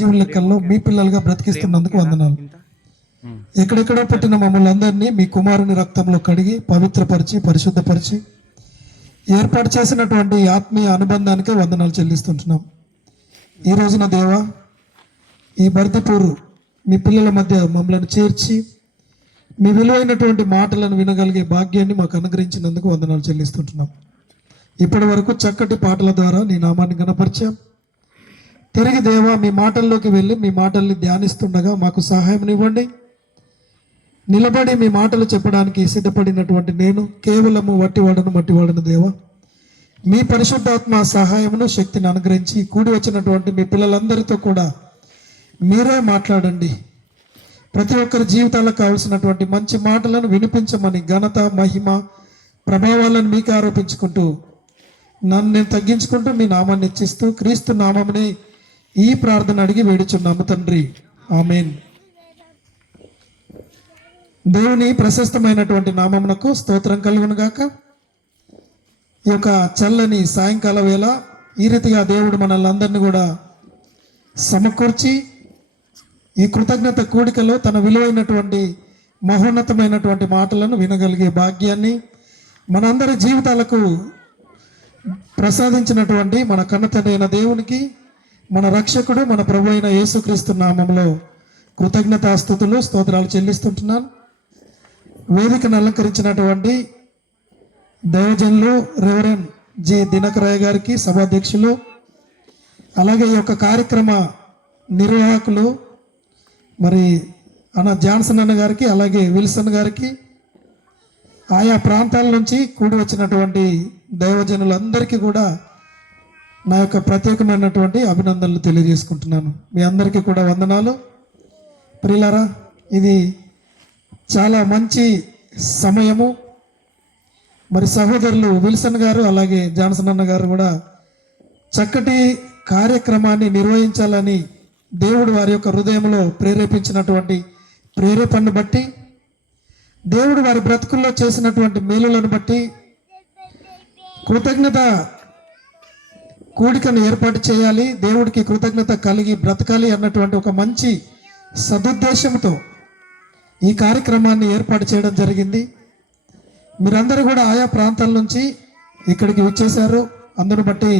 జీవుల లెక్కల్లో మీ పిల్లలుగా బ్రతికిస్తున్నందుకు వందనాలు. ఎక్కడెక్కడో పెట్టిన మమ్మల్ని అందరినీ మీ కుమారుని రక్తంలో కడిగి పవిత్రపరిచి పరిశుద్ధపరిచి ఏర్పాటు చేసినటువంటి ఆత్మీయ అనుబంధానికే వందనాలు చెల్లిస్తుంటున్నాం. ఈ రోజున దేవా, ఈ బర్దిపూరు మీ పిల్లల మధ్య మమ్మల్ని చేర్చి మీ విలువైనటువంటి మాటలను వినగలిగే భాగ్యాన్ని మాకు అనుగ్రహించినందుకు వందనాలు చెల్లిస్తుంటున్నాం. ఇప్పటి వరకు చక్కటి పాటల ద్వారా నీ నామాన్ని గణపరిచాం. తిరిగి దేవా, మీ మాటల్లోకి వెళ్ళి మీ మాటల్ని ధ్యానిస్తుండగా మాకు సహాయం ఇవ్వండి. నిలబడి మీ మాటలు చెప్పడానికి సిద్ధపడినటువంటి నేను కేవలము మట్టివాడను దేవా, మీ పరిశుద్ధాత్మ సహాయమును శక్తిని అనుగ్రహించి కూడి వచ్చినటువంటి మీ పిల్లలందరితో కూడా మీరే మాట్లాడండి. ప్రతి ఒక్కరి జీవితాలకు కావలసినటువంటి మంచి మాటలను వినిపించమని ఘనత, మహిమ, ప్రభావాలను మీకు ఆరోపించుకుంటూ నన్ను నేను తగ్గించుకుంటూ మీ నామాన్ని ఇచ్చిస్తూ క్రీస్తు నామమునే ఈ ప్రార్థన అడిగి వేడుచున్నాము తండ్రి, ఆమేన్. దేవుని ప్రశస్తమైనటువంటి నామమునకు స్తోత్రం కలుగును గాక. ఈ యొక్క చల్లని సాయంకాల వేళ ఈ రీతిగా దేవుడు మనల్ని అందరినీ కూడా సమకూర్చి ఈ కృతజ్ఞత కూడికలో తన విలువైనటువంటి మహోన్నతమైనటువంటి మాటలను వినగలిగే భాగ్యాన్ని మనందరి జీవితాలకు ప్రసాదించినటువంటి మన కన్నతండ్రి అయిన దేవునికి, మన రక్షకుడు, మన ప్రభు అయిన యేసుక్రీస్తు నామంలో కృతజ్ఞతాస్తుతులు స్తోత్రాలు చెల్లిస్తుంటున్నాను. వేదికను అలంకరించినటువంటి దైవజనులు రెవరెండ్ జి దినకరయ్య గారికి, సభాధ్యక్షులు, అలాగే ఈ యొక్క కార్యక్రమ నిర్వాహకులు మరి అన్న జాన్సన్ అన్న గారికి, అలాగే విల్సన్ గారికి, ఆయా ప్రాంతాల నుంచి కూడి వచ్చినటువంటి దైవజనులందరికీ కూడా నా యొక్క ప్రత్యేకమైనటువంటి అభినందనలు తెలియజేసుకుంటున్నాను. మీ అందరికీ కూడా వందనాలు. ప్రియులారా, ఇది చాలా మంచి సమయము. మరి సహోదరులు విల్సన్ గారు అలాగే జాన్సన్ అన్న గారు కూడా చక్కటి కార్యక్రమాన్ని నిర్వహించాలని దేవుడు వారి యొక్క హృదయంలో ప్రేరేపించినటువంటి ప్రేరేపణను బట్టి, దేవుడు వారి బ్రతుకుల్లో చేసినటువంటి మేలులను బట్టి కృతజ్ఞత కూడికను ఏర్పాటు చేయాలి, దేవుడికి కృతజ్ఞత కలిగి బ్రతకాలి అన్నటువంటి ఒక మంచి సదుద్దేశంతో ఈ కార్యక్రమాన్ని ఏర్పాటు చేయడం జరిగింది. మీరందరూ కూడా ఆయా ప్రాంతాల నుంచి ఇక్కడికి వచ్చేశారు. అందును బట్టి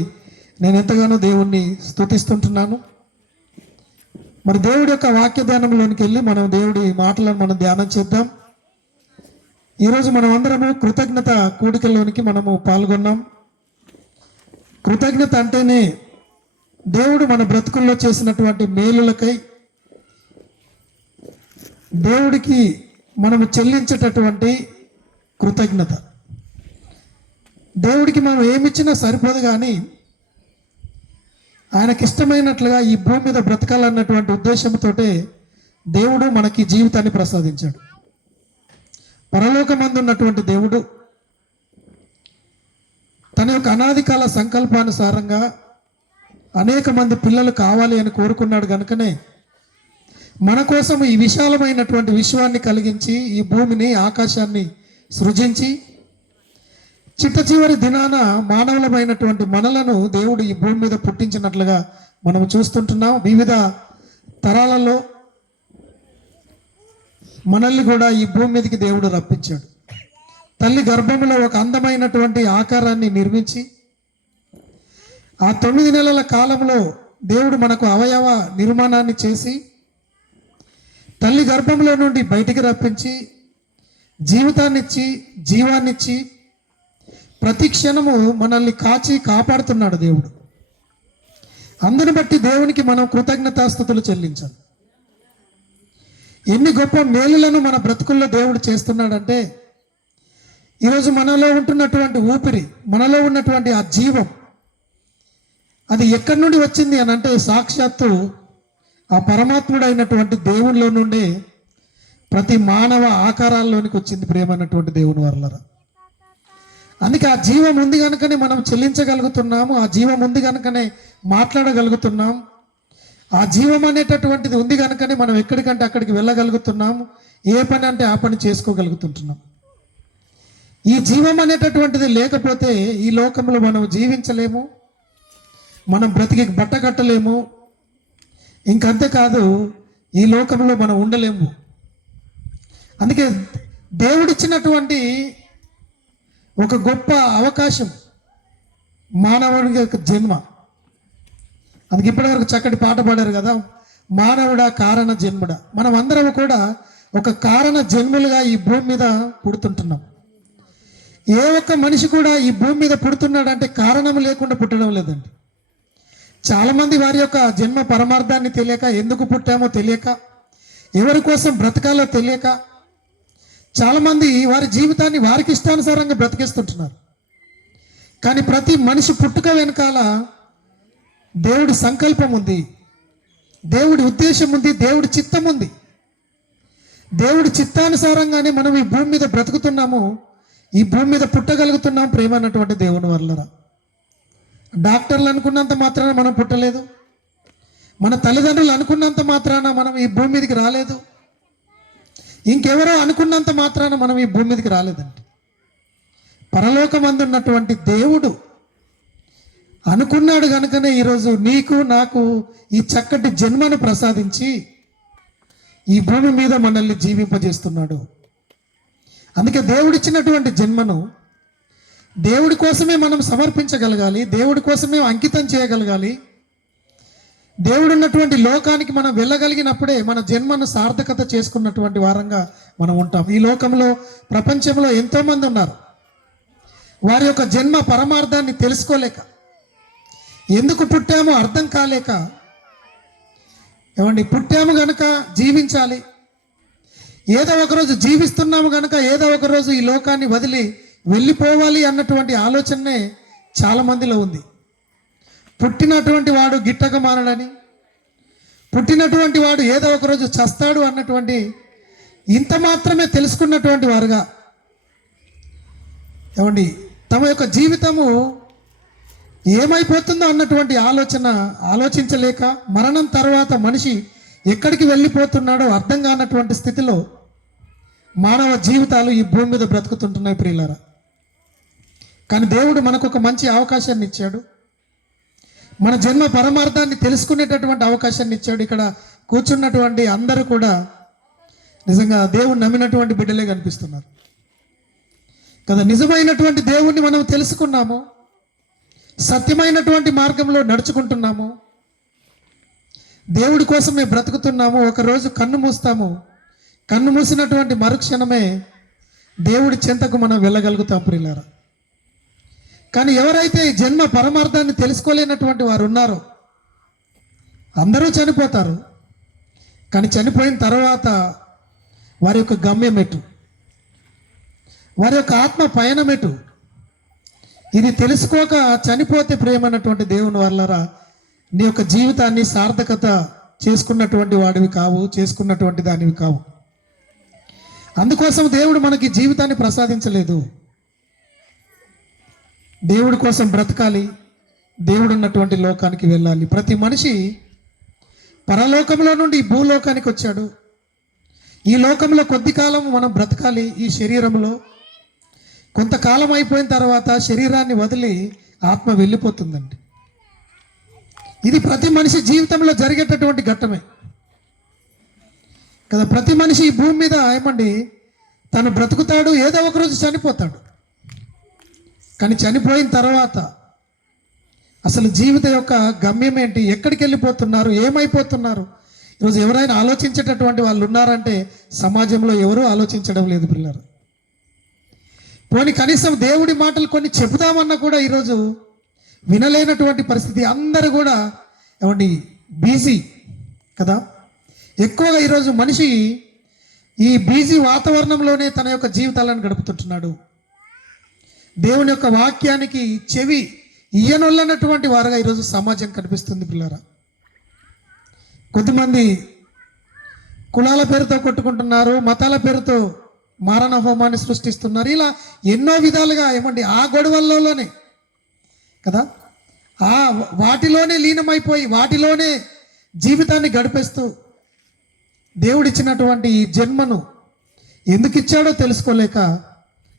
నేను ఎంతగానో దేవుణ్ణి స్తుతిస్తుంటున్నాను. మరి దేవుడి యొక్క వాక్య ధ్యానంలోనికి వెళ్ళి మనం దేవుడి మాటలను మనం ధ్యానం చేద్దాం. ఈరోజు మనం అందరము కృతజ్ఞత కూడికల్లోనికి మనము పాల్గొన్నాం. కృతజ్ఞత అంటేనే దేవుడు మన బ్రతుకుల్లో చేసినటువంటి మేలులకై దేవుడికి మనము చెల్లించేటటువంటి కృతజ్ఞత. దేవుడికి మనం ఏమిచ్చినా సరిపోదు, కానీ ఆయనకి ఇష్టమైనట్లుగా ఈ భూమి మీద బ్రతకాలన్నటువంటి ఉద్దేశంతో దేవుడు మనకి జీవితాన్ని ప్రసాదించాడు. పరలోకమందు ఉన్నటువంటి దేవుడు తన యొక్క అనాది కాల సంకల్పానుసారంగా అనేక మంది పిల్లలు కావాలి అని కోరుకున్నాడు. కనుకనే మన కోసం ఈ విశాలమైనటువంటి విశ్వాన్ని కలిగించి ఈ భూమిని, ఆకాశాన్ని సృజించి చిట్ట చివరి దినాన మానవులమైనటువంటి మనలను దేవుడు ఈ భూమి మీద పుట్టించినట్లుగా మనం చూస్తుంటున్నాం. వివిధ తరాలలో మనల్ని కూడా ఈ భూమి మీదకి దేవుడు రప్పించాడు. తల్లి గర్భంలో ఒక అందమైనటువంటి ఆకారాన్ని నిర్మించి ఆ 9 నెలల కాలంలో దేవుడు మనకు అవయవ నిర్మాణాన్ని చేసి తల్లి గర్భంలో నుండి బయటికి రప్పించి జీవితాన్నిచ్చి జీవాన్నిచ్చి ప్రతి క్షణము మనల్ని కాచి కాపాడుతున్నాడు దేవుడు. అందుని బట్టి దేవునికి మనం కృతజ్ఞతాస్తుతులు చెల్లించాలి. ఎన్ని గొప్ప మేలులను మన బ్రతుకుల్లో దేవుడు చేస్తున్నాడంటే, ఈరోజు మనలో ఉంటున్నటువంటి ఊపిరి, మనలో ఉన్నటువంటి ఆ జీవం, అది ఎక్కడి నుండి వచ్చింది అని అంటే సాక్షాత్తు ఆ పరమాత్ముడైనటువంటి దేవునిలో నుండే ప్రతి మానవ ఆకారాల్లోనికి వచ్చింది. ప్రేమైనటువంటి దేవుని వల్లరా, అందుకే ఆ జీవం ఉంది కనుకనే మనం చెల్లించగలుగుతున్నాము. ఆ జీవం ఉంది కనుకనే మాట్లాడగలుగుతున్నాం. ఆ జీవం అనేటటువంటిది ఉంది కనుకనే మనం ఎక్కడికంటే అక్కడికి వెళ్ళగలుగుతున్నాము. ఏ పని అంటే ఆ పని చేసుకోగలుగుతుంటున్నాం. ఈ జీవం అనేటటువంటిది లేకపోతే ఈ లోకంలో మనం జీవించలేము, మనం బ్రతికి బట్ట కట్టలేము, ఇంకంతేకాదు ఈ లోకంలో మనం ఉండలేము. అందుకే దేవుడిచ్చినటువంటి ఒక గొప్ప అవకాశం మానవుడి యొక్క జన్మ. అందుకే ఇప్పటివరకు చక్కటి పాట పాడారు కదా, మానవుడా కారణ జన్ముడా. మనం అందరం కూడా ఒక కారణ జన్ములుగా ఈ భూమి మీద పుడుతుంటున్నాం. ఏ ఒక్క మనిషి కూడా ఈ భూమి మీద పుడుతున్నాడంటే కారణం లేకుండా పుట్టడం లేదండి. చాలామంది వారి యొక్క జన్మ పరమార్థాన్ని తెలియక, ఎందుకు పుట్టామో తెలియక, ఎవరి కోసం బ్రతకాలో తెలియక చాలామంది వారి జీవితాన్ని వారికి ఇష్టానుసారంగా బ్రతికేస్తుంటున్నారు. కానీ ప్రతి మనిషి పుట్టుక వెనకాల దేవుడి సంకల్పం ఉంది, దేవుడి ఉద్దేశం ఉంది, దేవుడి చిత్తం ఉంది. దేవుడి చిత్తానుసారంగానే మనం ఈ భూమి మీద బ్రతుకుతున్నాము, ఈ భూమి మీద పుట్టగలుగుతున్నాం ప్రేమ అన్నటువంటి దేవుని వల్లరా. డాక్టర్లు అనుకున్నంత మాత్రాన మనం పుట్టలేదు, మన తల్లిదండ్రులు అనుకున్నంత మాత్రాన మనం ఈ భూమి మీదకి రాలేదు, ఇంకెవరో అనుకున్నంత మాత్రాన మనం ఈ భూమి మీదకి రాలేదండి. పరలోకమందు ఉన్నటువంటి దేవుడు అనుకున్నాడు కనుకనే ఈరోజు నీకు నాకు ఈ చక్కటి జన్మను ప్రసాదించి ఈ భూమి మీద మనల్ని జీవింపజేస్తున్నాడు. అందుకే దేవుడిచ్చినటువంటి జన్మను దేవుడి కోసమే మనం సమర్పించగలగాలి, దేవుడి కోసమే అంకితం చేయగలగాలి. దేవుడు ఉన్నటువంటి లోకానికి మనం వెళ్ళగలిగినప్పుడే మన జన్మను సార్థకత చేసుకున్నటువంటి వారంగా మనం ఉంటాం. ఈ లోకంలో, ప్రపంచంలో ఎంతోమంది ఉన్నారు, వారి యొక్క జన్మ పరమార్థాన్ని తెలుసుకోలేక, ఎందుకు పుట్టామో అర్థం కాలేక, ఏమండి పుట్టాము గనుక జీవించాలి, ఏదో ఒకరోజు జీవిస్తున్నాము గనుక ఏదో ఒకరోజు ఈ లోకాన్ని వదిలి వెళ్ళిపోవాలి అన్నటువంటి ఆలోచనే చాలామందిలో ఉంది. పుట్టినటువంటి వాడు గిట్టక మానడని, పుట్టినటువంటి వాడు ఏదో ఒకరోజు చస్తాడు అన్నటువంటి ఇంత మాత్రమే తెలుసుకున్నటువంటి వారుగా, ఏమండి తమ యొక్క జీవితము ఏమైపోతుందో అన్నటువంటి ఆలోచించలేక, మరణం తర్వాత మనిషి ఎక్కడికి వెళ్ళిపోతున్నాడో అర్థం కానటువంటి స్థితిలో మానవ జీవితాలు ఈ భూమి మీద బ్రతుకుతుంటున్నాయి ప్రియులారా. కానీ దేవుడు మనకు ఒక మంచి అవకాశాన్ని ఇచ్చాడు, మన జన్మ పరమార్థాన్ని తెలుసుకునేటటువంటి అవకాశాన్ని ఇచ్చాడు. ఇక్కడ కూర్చున్నటువంటి అందరూ కూడా నిజంగా దేవుడు నమ్మినటువంటి బిడ్డలే కనిపిస్తున్నారు కదా. నిజమైనటువంటి దేవుణ్ణి మనం తెలుసుకున్నాము, సత్యమైనటువంటి మార్గంలో నడుచుకుంటున్నాము, దేవుడి కోసమే బ్రతుకుతున్నాము. ఒకరోజు కన్ను మూస్తాము, కన్ను మూసినటువంటి మరుక్షణమే దేవుడి చెంతకు మనం వెళ్ళగలుగుతాం ప్రియులారా. కానీ ఎవరైతే ఈ జన్మ పరమార్థాన్ని తెలుసుకోలేనటువంటి వారు ఉన్నారో అందరూ చనిపోతారు. కానీ చనిపోయిన తర్వాత వారి యొక్క గమ్యం ఎటు, వారి యొక్క ఆత్మ పయనం ఎటు, ఇది తెలుసుకోక చనిపోతే ప్రేమన్నటువంటి దేవుని వల్లరా నీ యొక్క జీవితాన్ని సార్థకత చేసుకున్నటువంటి వాడివి కావు, చేసుకున్నటువంటి దానివి కావు. అందుకోసం దేవుడు మనకి జీవితాన్ని ప్రసాదించలేదు. దేవుడి కోసం బ్రతకాలి, దేవుడు ఉన్నటువంటి లోకానికి వెళ్ళాలి. ప్రతి మనిషి పరలోకంలో నుండి ఈ భూలోకానికి వచ్చాడు. ఈ లోకంలో కొద్ది కాలం మనం బ్రతకాలి. ఈ శరీరంలో కొంతకాలం అయిపోయిన తర్వాత శరీరాన్ని వదిలి ఆత్మ వెళ్ళిపోతుందండి. ఇది ప్రతి మనిషి జీవితంలో జరిగేటటువంటి ఘట్టమే కదా. ప్రతి మనిషి ఈ భూమి మీద ఏమండి తను బ్రతుకుతాడు, ఏదో ఒకరోజు చనిపోతాడు. కానీ చనిపోయిన తర్వాత అసలు జీవిత యొక్క గమ్యం ఏంటి, ఎక్కడికి వెళ్ళిపోతున్నారు, ఏమైపోతున్నారు, ఈరోజు ఎవరైనా ఆలోచించేటటువంటి వాళ్ళు ఉన్నారంటే సమాజంలో ఎవరూ ఆలోచించడం లేదు పిల్లలు. పోనీ కనీసం దేవుడి మాటలు కొన్ని చెబుదామన్నా కూడా ఈరోజు వినలేనటువంటి పరిస్థితి. అందరూ కూడా ఏమండి బిజీ కదా. ఎక్కువగా ఈరోజు మనిషి ఈ బిజీ వాతావరణంలోనే తన యొక్క జీవితాలను గడుపుతుంటున్నాడు. దేవుని యొక్క వాక్యానికి చెవి ఇయ్యనొల్లనటువంటి వారుగా ఈరోజు సమాజం కనిపిస్తుంది పిల్లరా. కొద్దిమంది కులాల పేరుతో కొట్టుకుంటున్నారు, మతాల పేరుతో మారణ హోమాన్ని సృష్టిస్తున్నారు. ఇలా ఎన్నో విధాలుగా ఏమండి ఆ గొడవల్లోనే కదా, ఆ వాటిలోనే లీనమైపోయి వాటిలోనే జీవితాన్ని గడిపేస్తూ దేవుడిచ్చినటువంటి ఈ జన్మను ఎందుకు ఇచ్చాడో తెలుసుకోలేక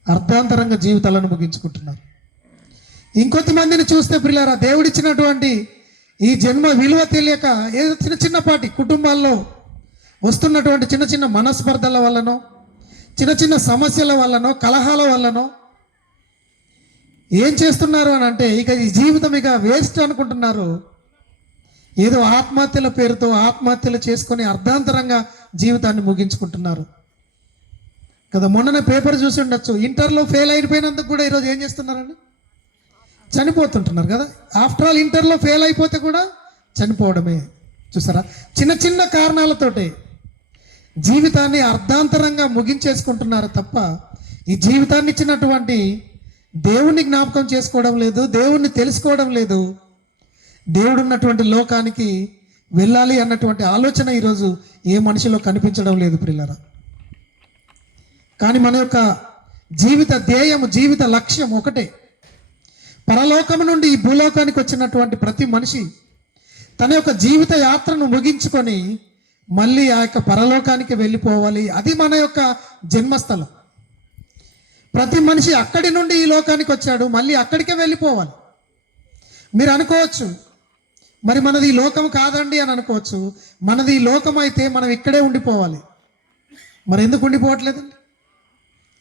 అర్ధాంతరంగా జీవితాలను ముగించుకుంటున్నారు. ఇంకొంతమందిని చూస్తే పిల్లరా దేవుడిచ్చినటువంటి ఈ జన్మ విలువ తెలియక ఏదో చిన్న చిన్నపాటి కుటుంబాల్లో వస్తున్నటువంటి చిన్న చిన్న మనస్పర్ధల వల్లనో, చిన్న చిన్న సమస్యల వల్లనో, కలహాల వల్లనో ఏం చేస్తున్నారు అని అంటే ఇక ఈ జీవితం ఇక వేస్ట్ అనుకుంటున్నారు. ఏదో ఆత్మహత్యల పేరుతో ఆత్మహత్యలు చేసుకొని అర్ధాంతరంగా జీవితాన్ని ముగించుకుంటున్నారు కదా. మొన్ననే పేపర్ చూసి ఉండొచ్చు, ఇంటర్లో ఫెయిల్ అయిపోయినందుకు కూడా ఈరోజు ఏం చేస్తున్నారండి, చనిపోతుంటున్నారు కదా. ఆఫ్టర్ ఆల్ ఇంటర్లో ఫెయిల్ అయిపోతే కూడా చనిపోవడమే. చూసారా, చిన్న చిన్న కారణాలతోటి జీవితాన్ని అర్ధాంతరంగా ముగించేసుకుంటున్నారు తప్ప ఈ జీవితాన్ని ఇచ్చినటువంటి దేవుణ్ణి జ్ఞాపకం చేసుకోవడం లేదు, దేవుణ్ణి తెలుసుకోవడం లేదు, దేవుడు ఉన్నటువంటి లోకానికి వెళ్ళాలి అన్నటువంటి ఆలోచన ఈరోజు ఏ మనిషిలో కనిపించడం లేదు ప్రియులారా. కానీ మన యొక్క జీవిత ధ్యేయం, జీవిత లక్ష్యం ఒకటే. పరలోకం నుండి ఈ భూలోకానికి వచ్చినటువంటి ప్రతి మనిషి తన యొక్క జీవిత యాత్రను ముగించుకొని మళ్ళీ ఆ యొక్క పరలోకానికి వెళ్ళిపోవాలి. అది మన యొక్క జన్మస్థలం. ప్రతి మనిషి అక్కడి నుండి ఈ లోకానికి వచ్చాడు, మళ్ళీ అక్కడికే వెళ్ళిపోవాలి. మీరు అనుకోవచ్చు, మరి మనది ఈ లోకం కాదండి అని అనుకోవచ్చు. మనది ఈ లోకం అయితే మనం ఇక్కడే ఉండిపోవాలి. మరి ఎందుకు ఉండిపోవట్లేదండి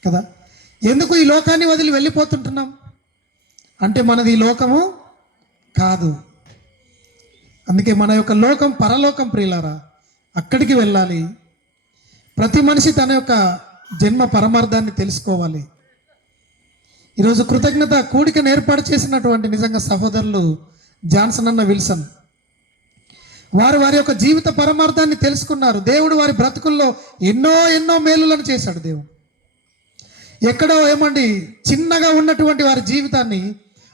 కదా? ఎందుకు ఈ లోకాన్ని వదిలి వెళ్ళిపోతుంటున్నాం అంటే మనది ఈ లోకము కాదు. అందుకే మన యొక్క లోకం పరలోకం ప్రియులారా, అక్కడికి వెళ్ళాలి. ప్రతి మనిషి తన యొక్క జన్మ పరమార్థాన్ని తెలుసుకోవాలి. ఈరోజు కృతజ్ఞత కూడికను ఏర్పాటు చేసినటువంటి నిజంగా సహోదరులు జాన్సన్ అన్న విల్సన్ వారు వారి యొక్క జీవిత పరమార్థాన్ని తెలుసుకున్నారు. దేవుడు వారి బ్రతుకుల్లో ఎన్నో ఎన్నో మేలులను చేశాడు. దేవుడు ఎక్కడో ఏమండి చిన్నగా ఉన్నటువంటి వారి జీవితాన్ని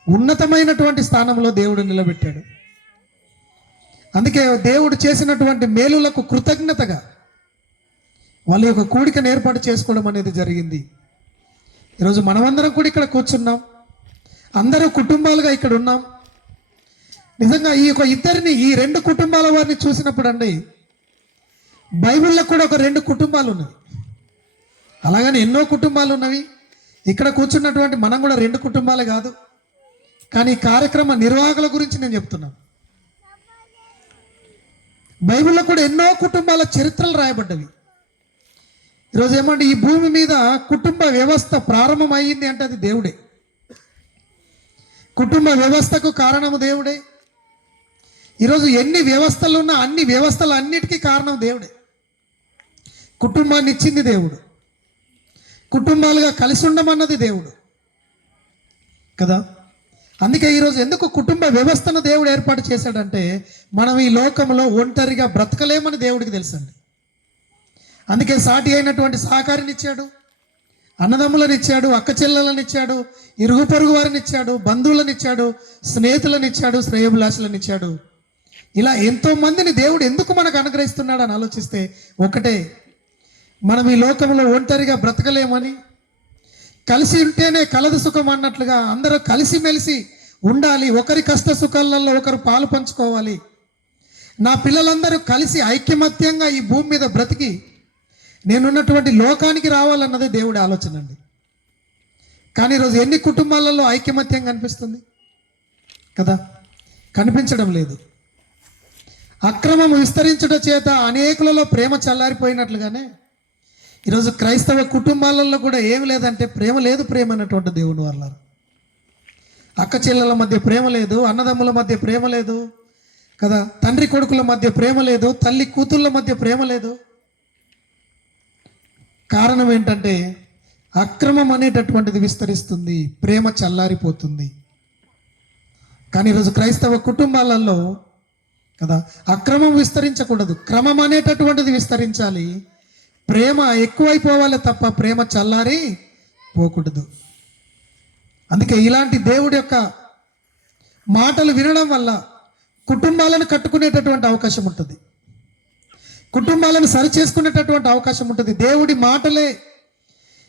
ఉన్నతమైనటువంటి స్థానంలో దేవుడు నిలబెట్టాడు. అందుకే దేవుడు చేసినటువంటి మేలులకు కృతజ్ఞతగా వాళ్ళ యొక్క కూడికను ఏర్పాటు చేసుకోవడం అనేది జరిగింది. ఈరోజు మనమందరం కూడా ఇక్కడ కూర్చున్నాం, అందరూ కుటుంబాలుగా ఇక్కడ ఉన్నాం. నిజంగా ఈ యొక్క ఇద్దరిని, ఈ రెండు కుటుంబాల వారిని చూసినప్పుడు అండి, బైబిల్లో కూడా ఒక రెండు కుటుంబాలు ఉన్నవి, అలాగని ఎన్నో కుటుంబాలు ఉన్నవి. ఇక్కడ కూర్చున్నటువంటి మనం కూడా రెండు కుటుంబాలే కాదు. కానీ ఈ కార్యక్రమ నిర్వాహకుల గురించి నేను చెప్తున్నాను. బైబిల్లో కూడా ఎన్నో కుటుంబాల చరిత్రలు రాయబడ్డవి. ఈరోజు ఏమంటే ఈ భూమి మీద కుటుంబ వ్యవస్థ ప్రారంభం అయ్యింది అంటే అది దేవుడే. కుటుంబ వ్యవస్థకు కారణము దేవుడే. ఈరోజు ఎన్ని వ్యవస్థలు ఉన్నా అన్ని వ్యవస్థలు అన్నిటికీ కారణం దేవుడే. కుటుంబాన్ని ఇచ్చింది దేవుడు, కుటుంబాలుగా కలిసి ఉండమన్నది దేవుడు కదా. అందుకే ఈరోజు ఎందుకు కుటుంబ వ్యవస్థను దేవుడు ఏర్పాటు చేశాడంటే మనం ఈ లోకంలో ఒంటరిగా బ్రతకలేమని దేవుడికి తెలుసండి. అందుకే సాటి అయినటువంటి సహకారిని ఇచ్చాడు, అన్నదమ్ములను ఇచ్చాడు, అక్క చెల్లెలను ఇచ్చాడు, ఇరుగు పొరుగు వారిని ఇచ్చాడు, బంధువులను ఇచ్చాడు, స్నేహితులను ఇచ్చాడు, శ్రేయోభిలాషులను ఇచ్చాడు. ఇలా ఎంతో మందిని దేవుడు ఎందుకు మనకు అనుగ్రహిస్తున్నాడు అని ఆలోచిస్తే ఒకటే, మనం ఈ లోకంలో ఒంటరిగా బ్రతకలేమని, కలిసి ఉంటేనే కలదు సుఖం అన్నట్లుగా అందరూ కలిసిమెలిసి ఉండాలి, ఒకరి కష్ట సుఖాలలో ఒకరు పాలు పంచుకోవాలి, నా పిల్లలందరూ కలిసి ఐక్యమత్యంగా ఈ భూమి మీద బ్రతికి నేనున్నటువంటి లోకానికి రావాలన్నదే దేవుడి ఆలోచన అండి. కానీ ఈరోజు ఎన్ని కుటుంబాలలో ఐక్యమత్యం కనిపిస్తుంది కదా? కనిపించడం లేదు. అక్రమం విస్తరించడం చేత అనేకులలో ప్రేమ చల్లారిపోయినట్లుగానే ఈరోజు క్రైస్తవ కుటుంబాలలో కూడా ఏం లేదంటే ప్రేమ లేదు. ప్రేమ అన్నటువంటి దేవుని వల్ల అక్క చెల్లెల మధ్య ప్రేమ లేదు, అన్నదమ్ముల మధ్య ప్రేమ లేదు కదా, తండ్రి కొడుకుల మధ్య ప్రేమ లేదు, తల్లి కూతుళ్ళ మధ్య ప్రేమ లేదు. కారణం ఏంటంటే అక్రమం అనేటటువంటిది విస్తరిస్తుంది, ప్రేమ చల్లారిపోతుంది. కానీ ఈరోజు క్రైస్తవ కుటుంబాలలో కదా అక్రమం విస్తరించకూడదు, క్రమం అనేటటువంటిది విస్తరించాలి. ప్రేమ ఎక్కువైపోవాలి తప్ప ప్రేమ చల్లారి పోకూడదు. అందుకే ఇలాంటి దేవుడి యొక్క మాటలు వినడం వల్ల కుటుంబాలను కట్టుకునేటటువంటి అవకాశం ఉంటుంది, కుటుంబాలను సరి చేసుకునేటటువంటి అవకాశం ఉంటుంది. దేవుడి మాటలే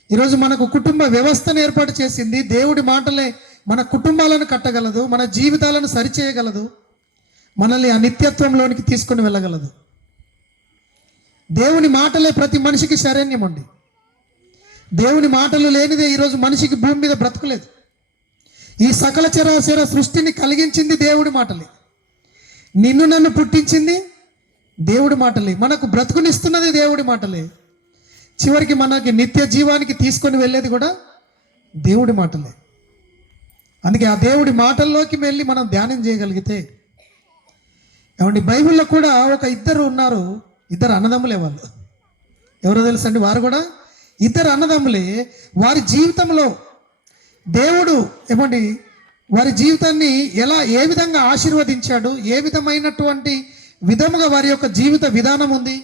ఈరోజు మనకు కుటుంబ వ్యవస్థను ఏర్పాటు చేసింది. దేవుడి మాటలే మన కుటుంబాలను కట్టగలదు, మన జీవితాలను సరిచేయగలదు, మనల్ని ఆ నిత్యత్వంలోనికి తీసుకుని వెళ్ళగలదు. దేవుని మాటలే ప్రతి మనిషికి శరణ్యం అండి. దేవుని మాటలు లేనిదే ఈరోజు మనిషికి భూమి మీద బ్రతకలేదు. ఈ సకల చరాచర సృష్టిని కలిగించింది దేవుడి మాటలే. నిన్ను నన్ను పుట్టించింది దేవుడి మాటలే, మనకు బ్రతుకునిస్తున్నది దేవుడి మాటలే, చివరికి మనకి నిత్య జీవానికి తీసుకొని వెళ్ళేది కూడా దేవుడి మాటలే. అందుకే ఆ దేవుడి మాటల్లోకి వెళ్ళి మనం ధ్యానం చేయగలిగితే, ఏమండి బైబిల్లో కూడా ఒక ఇద్దరు ఉన్నారు, ఇద్దరు అన్నదమ్ములే వాళ్ళు. ఎవరో తెలుసండి? వారు కూడా ఇద్దరు అన్నదమ్ములే. వారి జీవితంలో దేవుడు ఏమండి వారి జీవితాన్ని ఏ విధంగా ఆశీర్వదించాడు, ఏ విధమైనటువంటి విధముగా వారి యొక్క జీవిత విధానం ఉంది.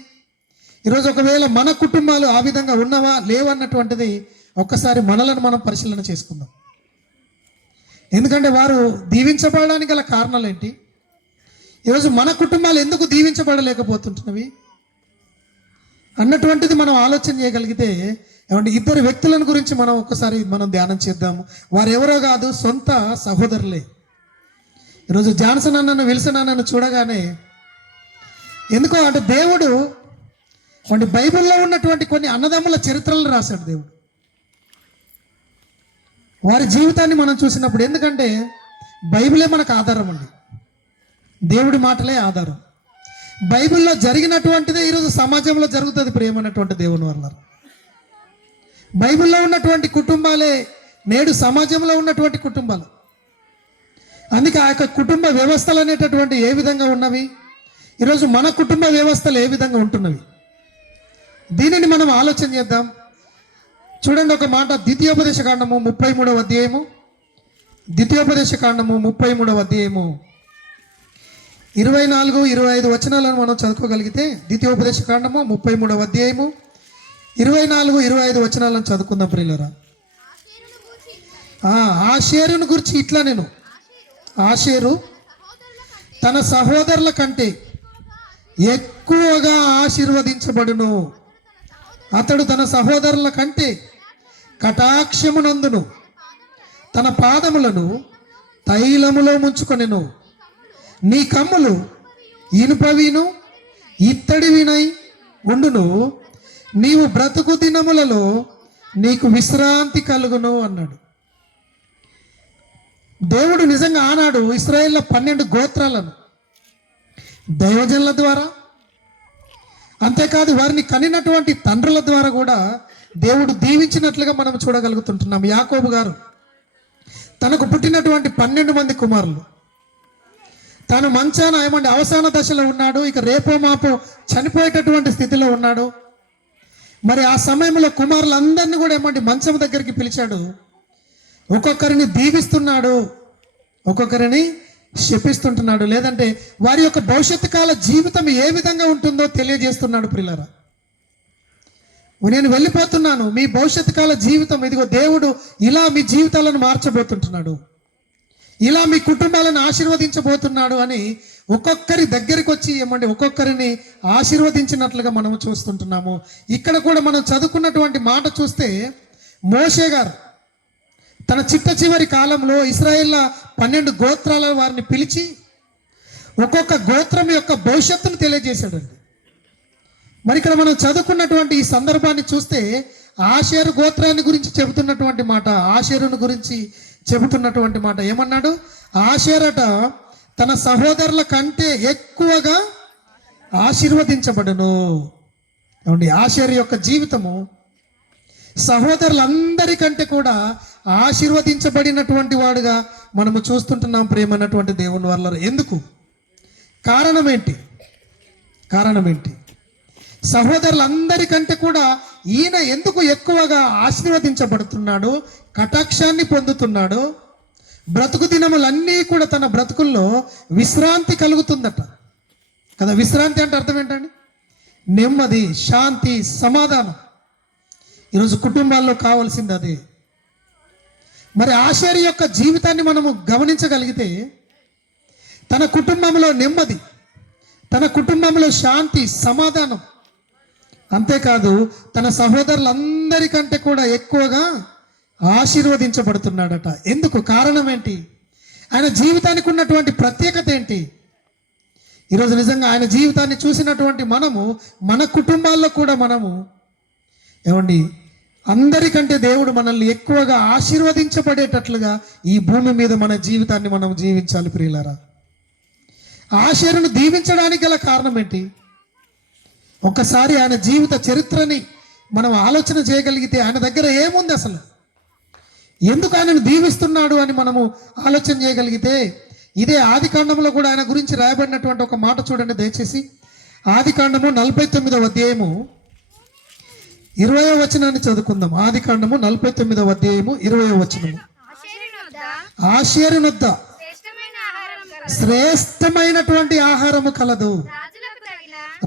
ఈరోజు ఒకవేళ మన కుటుంబాలు ఆ విధంగా ఉన్నవా లేవన్నటువంటిది ఒక్కసారి మనలను మనం పరిశీలన చేసుకుందాం. ఎందుకంటే వారు దీవించబడడానికి గల కారణాలు ఏంటి? ఈరోజు మన కుటుంబాలు ఎందుకు దీవించబడలేకపోతుంటున్నవి అన్నటువంటిది మనం ఆలోచన చేయగలిగితే, ఏమంటే ఇద్దరు వ్యక్తులను గురించి మనం ఒక్కసారి ధ్యానం చేద్దాము. వారు ఎవరో కాదు, సొంత సహోదరులే. ఈరోజు జాన్సన్ అన్నను, విల్సన్ అన్నను చూడగానే ఎందుకో అంటే దేవుడు బైబిల్లో ఉన్నటువంటి కొన్ని అన్నదమ్ముల చరిత్రలు రాశాడు దేవుడు. వారి జీవితాన్ని మనం చూసినప్పుడు, ఎందుకంటే బైబిలే మనకు ఆధారం అండి, దేవుడి మాటలే ఆధారం. బైబిల్లో జరిగినటువంటిదే ఈరోజు సమాజంలో జరుగుతుంది. ప్రేమన్నటువంటి దేవుని వల్ల బైబిల్లో ఉన్నటువంటి కుటుంబాలే నేడు సమాజంలో ఉన్నటువంటి కుటుంబాలు. అందుకే ఆ యొక్క కుటుంబ వ్యవస్థలు అనేటటువంటి ఏ విధంగా ఉన్నవి, ఈరోజు మన కుటుంబ వ్యవస్థలు ఏ విధంగా ఉంటున్నవి, దీనిని మనం ఆలోచన చేద్దాం. చూడండి ఒక మాట, ద్వితీయోపదేశ కాండము 33వ అధ్యాయము, ద్వితీయోపదేశ కాండము 33వ అధ్యాయము 24, 25 వచనాలను మనం చదువుకోగలిగితే, ద్వితీయోపదేశ కాండము 33వ అధ్యాయము 24, 25 వచనాలను చదువుకుందాం ప్రియులారా. ఆషేరును గురించి ఇట్లా నేను, ఆషేరు తన సహోదరుల కంటే ఎక్కువగా ఆశీర్వదించబడును, అతడు తన సహోదరుల కంటే కటాక్షమునందును తన పాదములను తైలములో ముంచుకొనెను. నీ కమ్ములు ఇనుపవిను ఇత్తడివినై ఉండును, నీవు బ్రతుకు దినములలో నీకు విశ్రాంతి కలుగును అన్నాడు. దేవుడు నిజంగా ఆనాడు ఇశ్రాయేళ్ల 12 గోత్రాలను దైవజనుల ద్వారా, అంతేకాదు వారిని కనినటువంటి తండ్రుల ద్వారా కూడా దేవుడు దీవించినట్లుగా మనం చూడగలుగుతుంటున్నాం. యాకోబు గారు తనకు పుట్టినటువంటి 12 మంది కుమారులు, తాను మంచాన అవసాన దశలో ఉన్నాడు, ఇక రేపో మాపో చనిపోయేటటువంటి స్థితిలో ఉన్నాడు. మరి ఆ సమయంలో కుమారులందరినీ కూడా మంచం దగ్గరికి పిలిచాడు. ఒక్కొక్కరిని దీవిస్తున్నాడు, ఒక్కొక్కరిని శపిస్తుంటున్నాడు. లేదంటే వారి యొక్క భవిష్యత్తు కాల జీవితం ఏ విధంగా ఉంటుందో తెలియజేస్తున్నాడు. ప్రియులారా, నేను వెళ్ళిపోతున్నాను, మీ భవిష్యత్తు కాల జీవితం ఇదిగో దేవుడు ఇలా మీ జీవితాలను మార్చబోతుంటున్నాడు, ఇలా మీ కుటుంబాలను ఆశీర్వదించబోతున్నాడు అని ఒక్కొక్కరి దగ్గరికి వచ్చి ఒక్కొక్కరిని ఆశీర్వదించినట్లుగా మనము చూస్తుంటున్నాము. ఇక్కడ కూడా మనం చదువుకున్నటువంటి మాట చూస్తే, మోషే గారు తన చిట్ట చివరి కాలంలో ఇశ్రాయేళ్ల 12 గోత్రాల వారిని పిలిచి ఒక్కొక్క గోత్రం యొక్క భవిష్యత్తును తెలియజేశాడండి. మరి ఇక్కడ మనం చదువుకున్నటువంటి ఈ సందర్భాన్ని చూస్తే, ఆషేరు గోత్రాన్ని గురించి చెబుతున్నటువంటి మాట, ఆషేరును గురించి చెబుతున్నటువంటి మాట ఏమన్నాడు? ఆషేరట తన సహోదరుల కంటే ఎక్కువగా ఆశీర్వదించబడును. ఏమండి, ఆషేరు యొక్క జీవితము సహోదరులందరికంటే కూడా ఆశీర్వదించబడినటువంటి వాడుగా మనము చూస్తుంటున్నాం. ప్రేమన్నటువంటి దేవుని వల్ల ఎందుకు? కారణం ఏంటి? సహోదరులందరికంటే కూడా ఈయన ఎందుకు ఎక్కువగా ఆశీర్వదించబడుతున్నాడు, కటాక్షాన్ని పొందుతున్నాడు, బ్రతుకు దినములన్నీ కూడా తన బ్రతుకుల్లో విశ్రాంతి కలుగుతుందట కదా. విశ్రాంతి అంటే అర్థం ఏంటండి? నెమ్మది, శాంతి, సమాధానం. ఈరోజు కుటుంబాల్లో కావాల్సింది అదే. మరి ఆషేరు యొక్క జీవితాన్ని మనము గమనించగలిగితే, తన కుటుంబంలో నెమ్మది, తన కుటుంబంలో శాంతి, సమాధానం, అంతేకాదు తన సహోదరులందరికంటే కూడా ఎక్కువగా ఆశీర్వదించబడుతున్నాడట. ఎందుకు? కారణం ఏంటి? ఆయన జీవితానికి ఉన్నటువంటి ప్రత్యేకత ఏంటి? ఈరోజు నిజంగా ఆయన జీవితాన్ని చూసినటువంటి మనము మన కుటుంబాల్లో కూడా మనము అందరికంటే దేవుడు మనల్ని ఎక్కువగా ఆశీర్వదించబడేటట్లుగా ఈ భూమి మీద మన జీవితాన్ని మనం జీవించాలి ప్రియులారా. ఆషేరును దీవించడానికి గల కారణం ఏంటి? ఒక్కసారి ఆయన జీవిత చరిత్రని మనం ఆలోచన చేయగలిగితే ఆయన దగ్గర ఏముంది అసలు, ఎందుకు ఆయనను దీవిస్తున్నాడు అని మనము ఆలోచన చేయగలిగితే, ఇదే ఆదికాండంలో కూడా ఆయన గురించి రాయబడినటువంటి ఒక మాట చూడండి దయచేసి. ఆదికాండము 49వ అధ్యాయము 20వ వచనాన్ని చదువుకుందాం. ఆదికాండము 49వ అధ్యాయము 20వ వచనము. ఆషేరునొద్ద శ్రేష్టమైనటువంటి ఆహారము కలదు,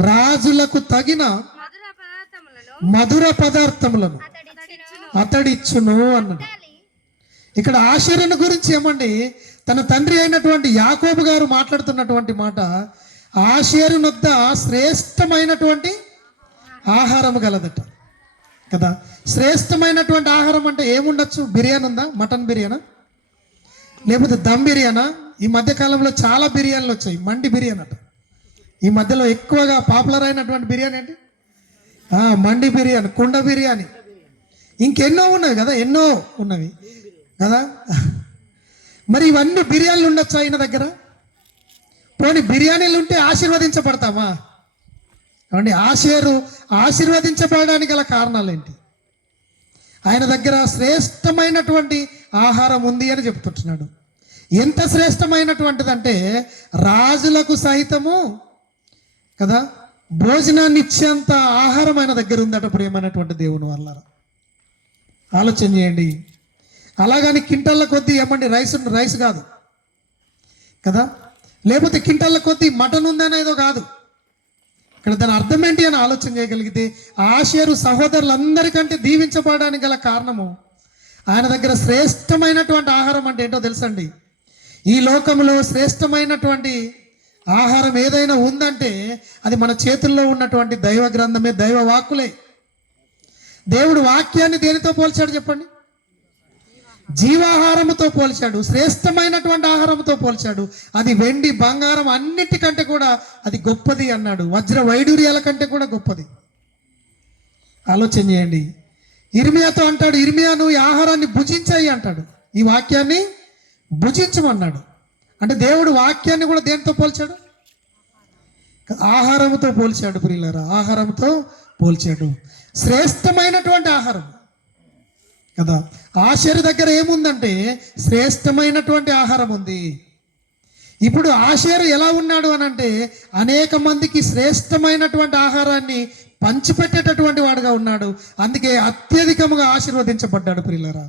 రాజులకు తగిన మధుర పదార్థములను అతడిచ్చును అన్నాడు. ఇక్కడ ఆషేరును గురించి ఏమండి, తన తండ్రి అయినటువంటి యాకోబు గారు మాట్లాడుతున్నటువంటి మాట, ఆషేరునొద్ద శ్రేష్టమైనటువంటి ఆహారం కలదట కదా. శ్రేష్టమైనటువంటి ఆహారం అంటే ఏముండొచ్చు? బిర్యానీ ఉందా? మటన్ బిర్యానా, లేకపోతే దమ్ బిర్యానా? ఈ మధ్య కాలంలో చాలా బిర్యానీలు వచ్చాయి. మండి బిర్యానీ అట. ఈ మధ్యలో ఎక్కువగా పాపులర్ అయినటువంటి బిర్యానీ ఏంటి? మండి బిర్యానీ, కుండ బిర్యానీ, ఇంకెన్నో ఉన్నవి కదా, ఎన్నో ఉన్నవి కదా. మరి ఇవన్నీ బిర్యానీలు ఉండొచ్చు ఆయన దగ్గర? పోనీ బిర్యానీలు ఉంటే ఆశీర్వదించబడతామా? ఏమండి, ఆశీర్వదించబడడానికి గల కారణాలు ఏంటి? ఆయన దగ్గర శ్రేష్టమైనటువంటి ఆహారం ఉంది అని చెప్తుంటున్నాడు. ఎంత శ్రేష్టమైనటువంటిదంటే రాజులకు సహితము కదా భోజనాన్ని ఇచ్చేంత ఆహారం ఆయన దగ్గర ఉందట. ప్రియమైనటువంటి దేవుని వల్ల ఆలోచన చేయండి. అలాగని కింటళ్ళ కొద్దీ ఏమండి రైస్ కాదు కదా, లేకపోతే కింటళ్ళ కొద్దీ మటన్ ఉందనేదో కాదు. ఇక్కడ దాని అర్థం ఏంటి అని ఆలోచన చేయగలిగితే, ఆషేరు సహోదరులందరికంటే దీవించబడడానికి గల కారణము ఆయన దగ్గర శ్రేష్టమైనటువంటి ఆహారం అంటే ఏంటో తెలుసండి. ఈ లోకంలో శ్రేష్టమైనటువంటి ఆహారం ఏదైనా ఉందంటే అది మన చేతుల్లో ఉన్నటువంటి దైవ గ్రంథమే, దైవ వాక్కులే. దేవుడు వాక్యాన్ని దేనితో పోల్చాడు చెప్పండి? జీవాహారముతో పోల్చాడు, శ్రేష్టమైనటువంటి ఆహారంతో పోల్చాడు. అది వెండి బంగారం అన్నిటికంటే కూడా అది గొప్పది అన్నాడు. వజ్ర వైడూర్యాల కంటే కూడా గొప్పది. ఆలోచన చేయండి. ఇర్మియాతో అంటాడు, ఇర్మియా నువ్వు ఈ ఆహారాన్ని భుజించాయి అంటాడు, ఈ వాక్యాన్ని భుజించమన్నాడు. అంటే దేవుడు వాక్యాన్ని కూడా దేనితో పోల్చాడు? ఆహారంతో పోల్చాడు. ప్రియులారా, ఆహారంతో పోల్చాడు. శ్రేష్టమైనటువంటి ఆహారం కదా. ఆషేరు దగ్గర ఏముందంటే శ్రేష్టమైనటువంటి ఆహారం ఉంది. ఇప్పుడు ఆషేరు ఎలా ఉన్నాడు అని అంటే అనేక మందికి శ్రేష్టమైనటువంటి ఆహారాన్ని పంచిపెట్టేటటువంటి వాడుగా ఉన్నాడు. అందుకే అత్యధికముగా ఆశీర్వదించబడ్డాడు. ప్రియులారా,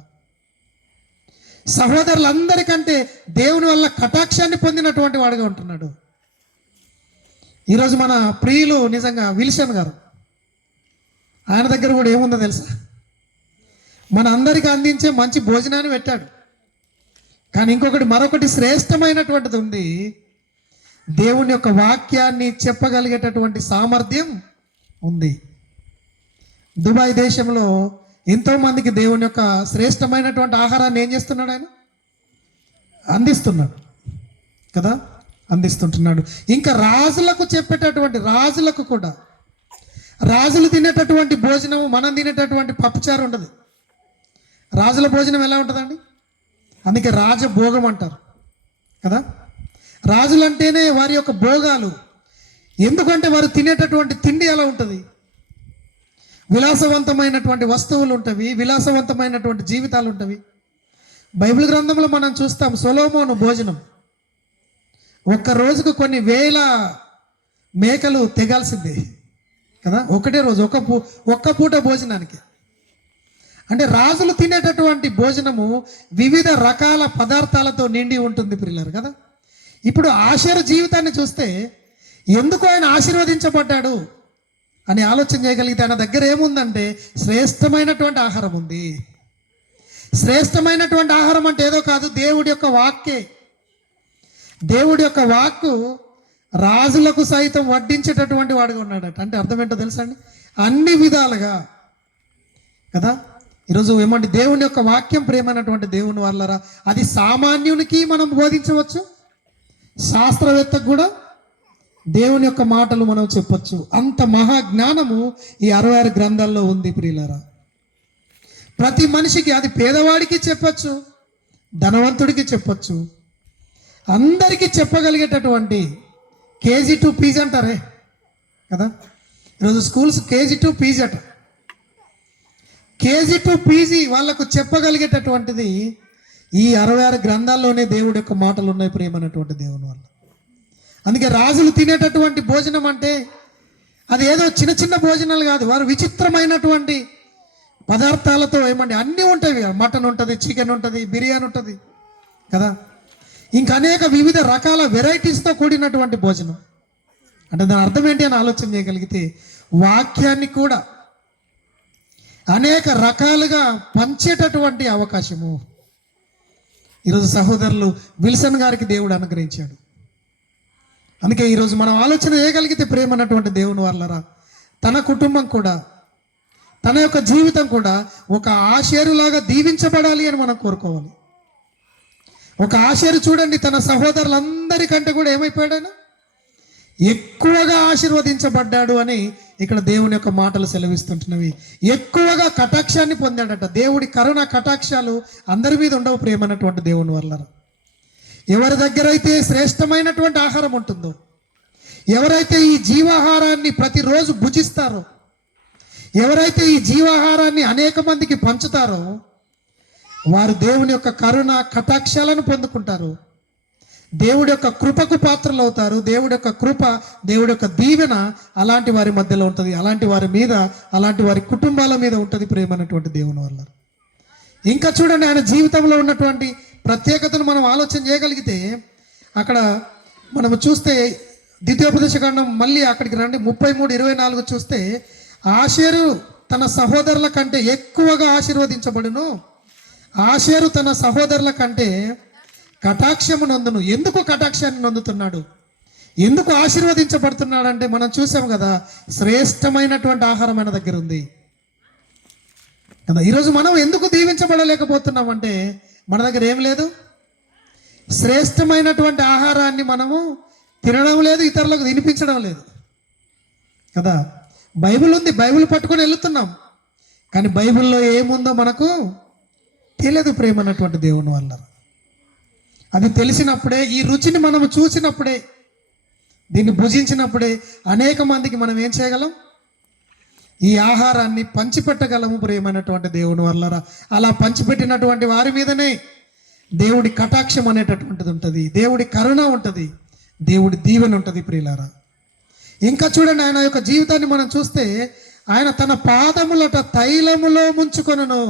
సహోదరులందరికంటే దేవుని వల్ల కటాక్షాన్ని పొందినటువంటి వాడుగా ఉంటున్నాడు. ఈరోజు మన ప్రియులు నిజంగా విల్సన్ గారు, ఆయన దగ్గర కూడా ఏముందో తెలుసా? మన అందరికీ అందించే మంచి భోజనాన్ని పెట్టాడు. కానీ మరొకటి శ్రేష్టమైనటువంటిది ఉంది. దేవుని యొక్క వాక్యాన్ని చెప్పగలిగేటటువంటి సామర్థ్యం ఉంది. దుబాయ్ దేశంలో ఎంతోమందికి దేవుని యొక్క శ్రేష్టమైనటువంటి ఆహారాన్ని ఏం చేస్తున్నాడు? ఆయన అందిస్తున్నాడు కదా, అందిస్తుంటున్నాడు. ఇంకా రాజులకు చెప్పేటటువంటి, రాజులకు కూడా, రాజులు తినేటటువంటి భోజనం మనం తినేటటువంటి పప్పుచారు ఉండదు. రాజుల భోజనం ఎలా ఉంటుందండి? అందుకే రాజభోగం అంటారు కదా. రాజులు అంటేనే వారి యొక్క భోగాలు. ఎందుకంటే వారు తినేటటువంటి తిండి ఎలా ఉంటుంది? విలాసవంతమైనటువంటి వస్తువులు ఉంటవి, విలాసవంతమైనటువంటి జీవితాలు ఉంటవి. బైబిల్ గ్రంథంలో మనం చూస్తాం సొలొమోను భోజనం, ఒక్క రోజుకు కొన్ని వేల మేకలు తెగాల్సిందే కదా, ఒకటే రోజు ఒక్క పూట భోజనానికి. అంటే రాజులు తినేటటువంటి భోజనము వివిధ రకాల పదార్థాలతో నిండి ఉంటుంది ప్రియులారు కదా. ఇప్పుడు ఆషేరు జీవితాన్ని చూస్తే ఎందుకు ఆయన ఆశీర్వదించబడ్డాడు అని ఆలోచన చేయగలిగితే ఆయన దగ్గర ఏముందంటే శ్రేష్టమైనటువంటి ఆహారం ఉంది. శ్రేష్టమైనటువంటి ఆహారం అంటే ఏదో కాదు, దేవుడి యొక్క వాక్కే. దేవుడి యొక్క వాక్కు రాజులకు సైతం వడ్డించేటటువంటి వాడుగా ఉన్నాడట. అంటే అర్థం ఏంటో తెలుసా అండి? అన్ని విధాలుగా కదా. ఈరోజు ఏమంటే దేవుని యొక్క వాక్యం ప్రేమైనటువంటి దేవుని వాళ్ళరా, అది సామాన్యునికి మనం బోధించవచ్చు, శాస్త్రవేత్తకు కూడా దేవుని యొక్క మాటలు మనం చెప్పొచ్చు. అంత మహాజ్ఞానము ఈ 66 గ్రంథాల్లో ఉంది ప్రియులారా. ప్రతి మనిషికి, అది పేదవాడికి చెప్పచ్చు, ధనవంతుడికి చెప్పచ్చు, అందరికీ చెప్పగలిగేటటువంటి కేజీ టు పీజీ అంటారే కదా, ఈరోజు స్కూల్స్ కేజీ టు పీజీ అట. కేజీ టు పీజీ వాళ్ళకు చెప్పగలిగేటటువంటిది ఈ 66 గ్రంథాల్లోనే దేవుడి యొక్క మాటలు ఉన్నాయి ప్రేమ అన్నటువంటి దేవుని వల్ల. అందుకే రాజులు తినేటటువంటి భోజనం అంటే అది ఏదో చిన్న చిన్న భోజనాలు కాదు, వారు విచిత్రమైనటువంటి పదార్థాలతో ఏమండి అన్నీ ఉంటాయి. మటన్ ఉంటుంది, చికెన్ ఉంటుంది, బిర్యానీ ఉంటుంది కదా, ఇంకా అనేక వివిధ రకాల వెరైటీస్తో కూడినటువంటి భోజనం. అంటే దాని అర్థం ఏంటి అని ఆలోచన చేయగలిగితే వాక్యాన్ని కూడా అనేక రకాలుగా పంచేటటువంటి అవకాశము ఈరోజు సహోదరులు విల్సన్ గారికి దేవుడు అనుగ్రహించాడు. అందుకే ఈరోజు మనం ఆలోచన చేయగలిగితే ప్రేమ అన్నటువంటి దేవుని వల్లరా తన కుటుంబం కూడా తన యొక్క జీవితం కూడా ఒక ఆషేరులాగా దీవించబడాలి అని మనం కోరుకోవాలి. ఒక ఆషేరు చూడండి, తన సహోదరులందరికంటే కూడా ఏమైపోయాడు, ఎక్కువగా ఆశీర్వదించబడ్డాడు అని ఇక్కడ దేవుని యొక్క మాటలు సెలవిస్తుంటున్నవి. ఎక్కువగా కటాక్షాన్ని పొందాడట. దేవుడి కరుణ కటాక్షాలు అందరి మీద ఉండవు ప్రేమ అన్నటువంటి దేవుని వల్ల. ఎవరి దగ్గర అయితే శ్రేష్టమైనటువంటి ఆహారం ఉంటుందో, ఎవరైతే ఈ జీవాహారాన్ని ప్రతిరోజు భుజిస్తారో, ఎవరైతే ఈ జీవాహారాన్ని అనేక మందికి పంచుతారో వారు దేవుని యొక్క కరుణ కటాక్షాలను పొందుకుంటారు. దేవుడి యొక్క కృపకు పాత్రలు అవుతారు. దేవుడి యొక్క కృప, దేవుడి యొక్క దీవెన అలాంటి వారి మధ్యలో ఉంటుంది, అలాంటి వారి మీద, అలాంటి వారి కుటుంబాల మీద ఉంటుంది ప్రేమ అన్నటువంటి దేవుని వల్ల. ఇంకా చూడండి, ఆయన జీవితంలో ఉన్నటువంటి ప్రత్యేకతను మనం ఆలోచన చేయగలిగితే అక్కడ మనం చూస్తే ద్వితీయోపదేశకాండం మళ్ళీ అక్కడికి రండి 33:24 చూస్తే, ఆషేరు తన సహోదరుల కంటే ఎక్కువగా ఆశీర్వదించబడును, ఆషేరు తన సహోదరుల కంటే కటాక్షము నందును. ఎందుకు కటాక్షాన్ని నందుతున్నాడు, ఎందుకు ఆశీర్వదించబడుతున్నాడు అంటే మనం చూసాం కదా, శ్రేష్టమైనటువంటి ఆహారం మన దగ్గర ఉంది కదా. ఈరోజు మనం ఎందుకు దీవించబడలేకపోతున్నాం అంటే మన దగ్గర ఏం లేదు, శ్రేష్టమైనటువంటి ఆహారాన్ని మనము తినడం లేదు, ఇతరులకు తినిపించడం లేదు కదా. బైబిల్ ఉంది, బైబిల్ పట్టుకొని వెళుతున్నాం, కానీ బైబిల్లో ఏముందో మనకు తెలియదు ప్రేమ అన్నటువంటి దేవుని వల్ల. అది తెలిసినప్పుడే, ఈ రుచిని మనం చూసినప్పుడే, దీన్ని భుజించినప్పుడే అనేక మందికి మనం ఏం చేయగలం, ఈ ఆహారాన్ని పంచిపెట్టగలము ప్రేమైనటువంటి దేవుని వల్ల. అలా పంచిపెట్టినటువంటి వారి మీదనే దేవుడి కటాక్షం అనేటటువంటిది ఉంటుంది, దేవుడి కరుణ ఉంటుంది, దేవుడి దీవెన ఉంటుంది ప్రియులారా. ఇంకా చూడండి, ఆయన యొక్క జీవితాన్ని మనం చూస్తే ఆయన తన పాదములట తైలములో ముంచుకొనును.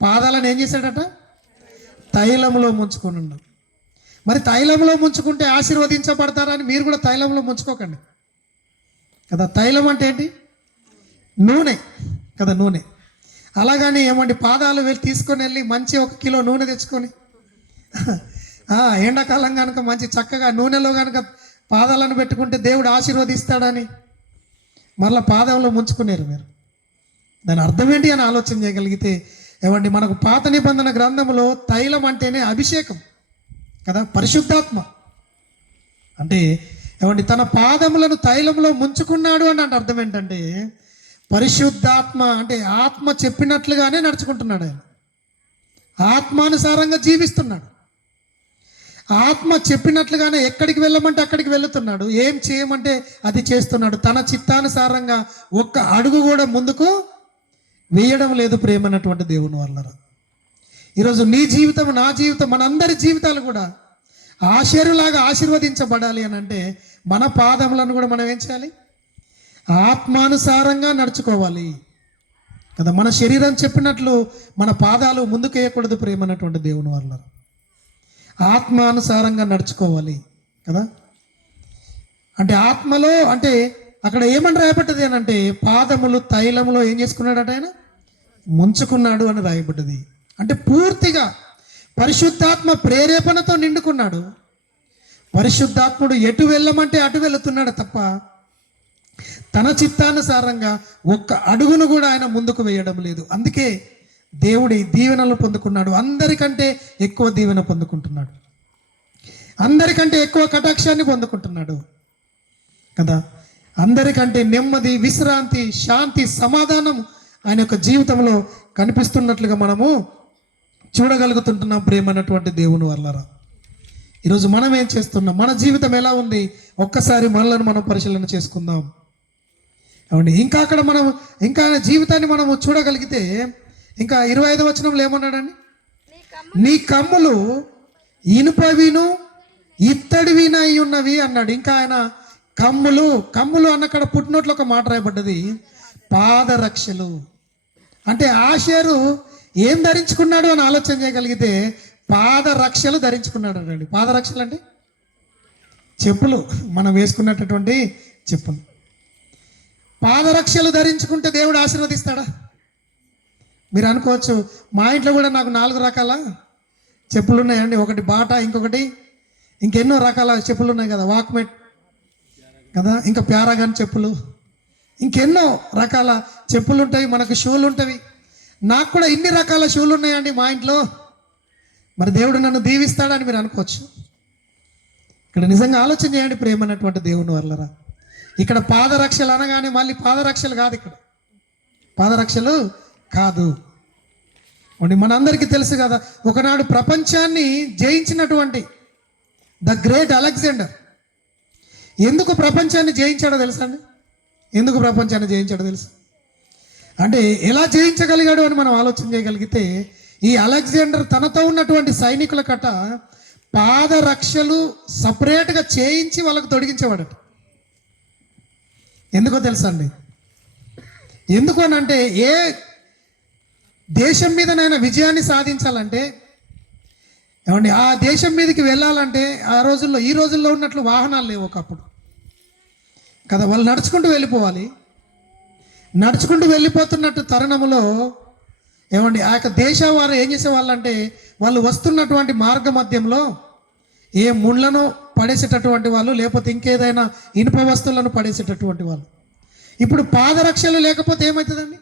పాదాలను ఏం చేశాడట, తైలములో ముంచుకొనుండు. మరి తైలంలో ముంచుకుంటే ఆశీర్వదించబడతారని మీరు కూడా తైలంలో ముంచుకోకండి కదా. తైలం అంటే ఏంటి, నూనె కదా, నూనె. అలాగని ఏమండి పాదాలు వెళ్ళి తీసుకొని వెళ్ళి మంచి 1 కిలో నూనె తెచ్చుకొని ఎండాకాలం కనుక మంచి చక్కగా నూనెలో కనుక పాదాలను పెట్టుకుంటే దేవుడు ఆశీర్వదిస్తాడని మరలా పాదంలో ముంచుకునేరు మీరు. దాని అర్థం ఏంటి అని ఆలోచన చేయగలిగితే ఏమండి, మనకు పాత నిబంధన గ్రంథంలో తైలం అంటేనే అభిషేకం కదా, పరిశుద్ధాత్మ. అంటే ఏమండి, తన పాదములను తైలంలో ముంచుకున్నాడు అని అంటే అర్థం ఏంటంటే పరిశుద్ధాత్మ అంటే ఆత్మ చెప్పినట్లుగానే నడుచుకుంటున్నాడు. ఆయన ఆత్మానుసారంగా జీవిస్తున్నాడు, ఆత్మ చెప్పినట్లుగానే ఎక్కడికి వెళ్ళమంటే అక్కడికి వెళుతున్నాడు, ఏం చేయమంటే అది చేస్తున్నాడు. తన చిత్తానుసారంగా ఒక్క అడుగు కూడా ముందుకు వేయడం లేదు ప్రేమన్నటువంటి దేవుని వల్ల. ఈరోజు నీ జీవితం, నా జీవితం, మనందరి జీవితాలు కూడా ఆశీర్లాగా ఆశీర్వదించబడాలి అని అంటే మన పాదములను కూడా మనం ఏం చేయాలి, ఆత్మానుసారంగా నడుచుకోవాలి కదా. మన శరీరం చెప్పినట్లు మన పాదాలు ముందుకు వేయకూడదు ప్రేమన్నటువంటి దేవుని వల్ల. ఆత్మానుసారంగా నడుచుకోవాలి కదా. అంటే ఆత్మలో అంటే అక్కడ ఏమని రాయబడ్డది అని అంటే పాదములు తైలములో ఏం చేసుకున్నాడట, ఆయన ముంచుకున్నాడు అని రాయబడ్డది. అంటే పూర్తిగా పరిశుద్ధాత్మ ప్రేరేపణతో నిండుకున్నాడు. పరిశుద్ధాత్ముడు ఎటు వెళ్ళమంటే అటు వెళుతున్నాడు తప్ప తన చిత్తానుసారంగా ఒక్క అడుగును కూడా ఆయన ముందుకు వేయడం లేదు. అందుకే దేవుడి దీవెనలు పొందుకున్నాడు, అందరికంటే ఎక్కువ దీవెన పొందుకుంటున్నాడు, అందరికంటే ఎక్కువ కటాక్షాన్ని పొందుకుంటున్నాడు కదా. అందరికంటే నెమ్మది, విశ్రాంతి, శాంతి, సమాధానం ఆయన యొక్క జీవితంలో కనిపిస్తున్నట్లుగా మనము చూడగలుగుతుంటున్నాం ప్రేమ అన్నటువంటి దేవుని వల్ల. ఈరోజు మనం ఏం చేస్తున్నాం, మన జీవితం ఎలా ఉంది, ఒక్కసారి మనలను మనం పరిశీలన చేసుకుందాం. అవునండి. ఇంకా జీవితాన్ని మనము చూడగలిగితే ఇంకా 25వ వచనంలో ఏమన్నాడండి? నీ కమ్ములు ఇనుపవిను ఇత్తడివిన అయి ఉన్నవి అన్నాడు. ఇంకా ఆయన కమ్ములు అన్నక్కడ పుట్టినట్లు ఒక మాట రాయబడ్డది, పాదరక్షలు. అంటే ఆషేరు ఏం ధరించుకున్నాడు అని ఆలోచన చేయగలిగితే పాదరక్షలు ధరించుకున్నాడు అండి. పాదరక్షలు అంటే చెప్పులు, మనం వేసుకున్నటువంటి చెప్పులు. పాదరక్షలు ధరించుకుంటే దేవుడు ఆశీర్వదిస్తాడా? మీరు అనుకోవచ్చు, మా ఇంట్లో కూడా నాకు 4 రకాల చెప్పులు ఉన్నాయండి. ఒకటి బాటా, ఇంకొకటి ఇంకెన్నో రకాల చెప్పులు ఉన్నాయి కదా, వాక్మెట్ కదా, ఇంకా ప్యారాగన్ చెప్పులు, ఇంకెన్నో రకాల చెప్పులు ఉంటాయి, మనకు షూలు ఉంటాయి. నాకు కూడా ఇన్ని రకాల షూలు ఉన్నాయండి మా ఇంట్లో. మరి దేవుడు నన్ను దీవిస్తాడని మీరు అనుకోవచ్చు. ఇక్కడ నిజంగా ఆలోచన చేయండి ప్రేమన్నటువంటి దేవుని వల్లరా. ఇక్కడ పాదరక్షలు అనగానే మళ్ళీ పాదరక్షలు కాదు, ఇక్కడ పాదరక్షలు కాదు. మనందరికీ తెలుసు కదా, ఒకనాడు ప్రపంచాన్ని జయించినటువంటి ద గ్రేట్ అలెగ్జాండర్ ఎందుకు ప్రపంచాన్ని జయించాడో తెలుసా అండి? ఎందుకు ప్రపంచాన్ని జయించాడో తెలుసు అంటే, ఎలా జయించగలిగాడు అని మనం ఆలోచన చేయగలిగితే, ఈ అలెగ్జాండర్ తనతో ఉన్నటువంటి సైనికుల కట్ట పాదరక్షలు సపరేట్గా చేయించి వాళ్ళకు తొడిగించేవాడట. ఎందుకో తెలుసా అండి? ఎందుకు అని అంటే, ఏ దేశం మీదనైనా విజయాన్ని సాధించాలంటే, ఏమండి, ఆ దేశం మీదకి వెళ్ళాలంటే ఈ రోజుల్లో ఉన్నట్లు వాహనాలు లేవు ఒకప్పుడు కదా. వాళ్ళు నడుచుకుంటూ వెళ్ళిపోవాలి. నడుచుకుంటూ వెళ్ళిపోతున్నట్టు తరుణంలో ఏమండి, ఆ యొక్క దేశం వారు ఏం చేసేవాళ్ళంటే, వాళ్ళు వస్తున్నటువంటి మార్గ మధ్యంలో ఏ ముళ్ళను పడేసేటటువంటి వాళ్ళు, లేకపోతే ఇంకేదైనా ఇనుప వస్తువులను పడేసేటటువంటి వాళ్ళు. ఇప్పుడు పాదరక్షలు లేకపోతే ఏమవుతుందండి?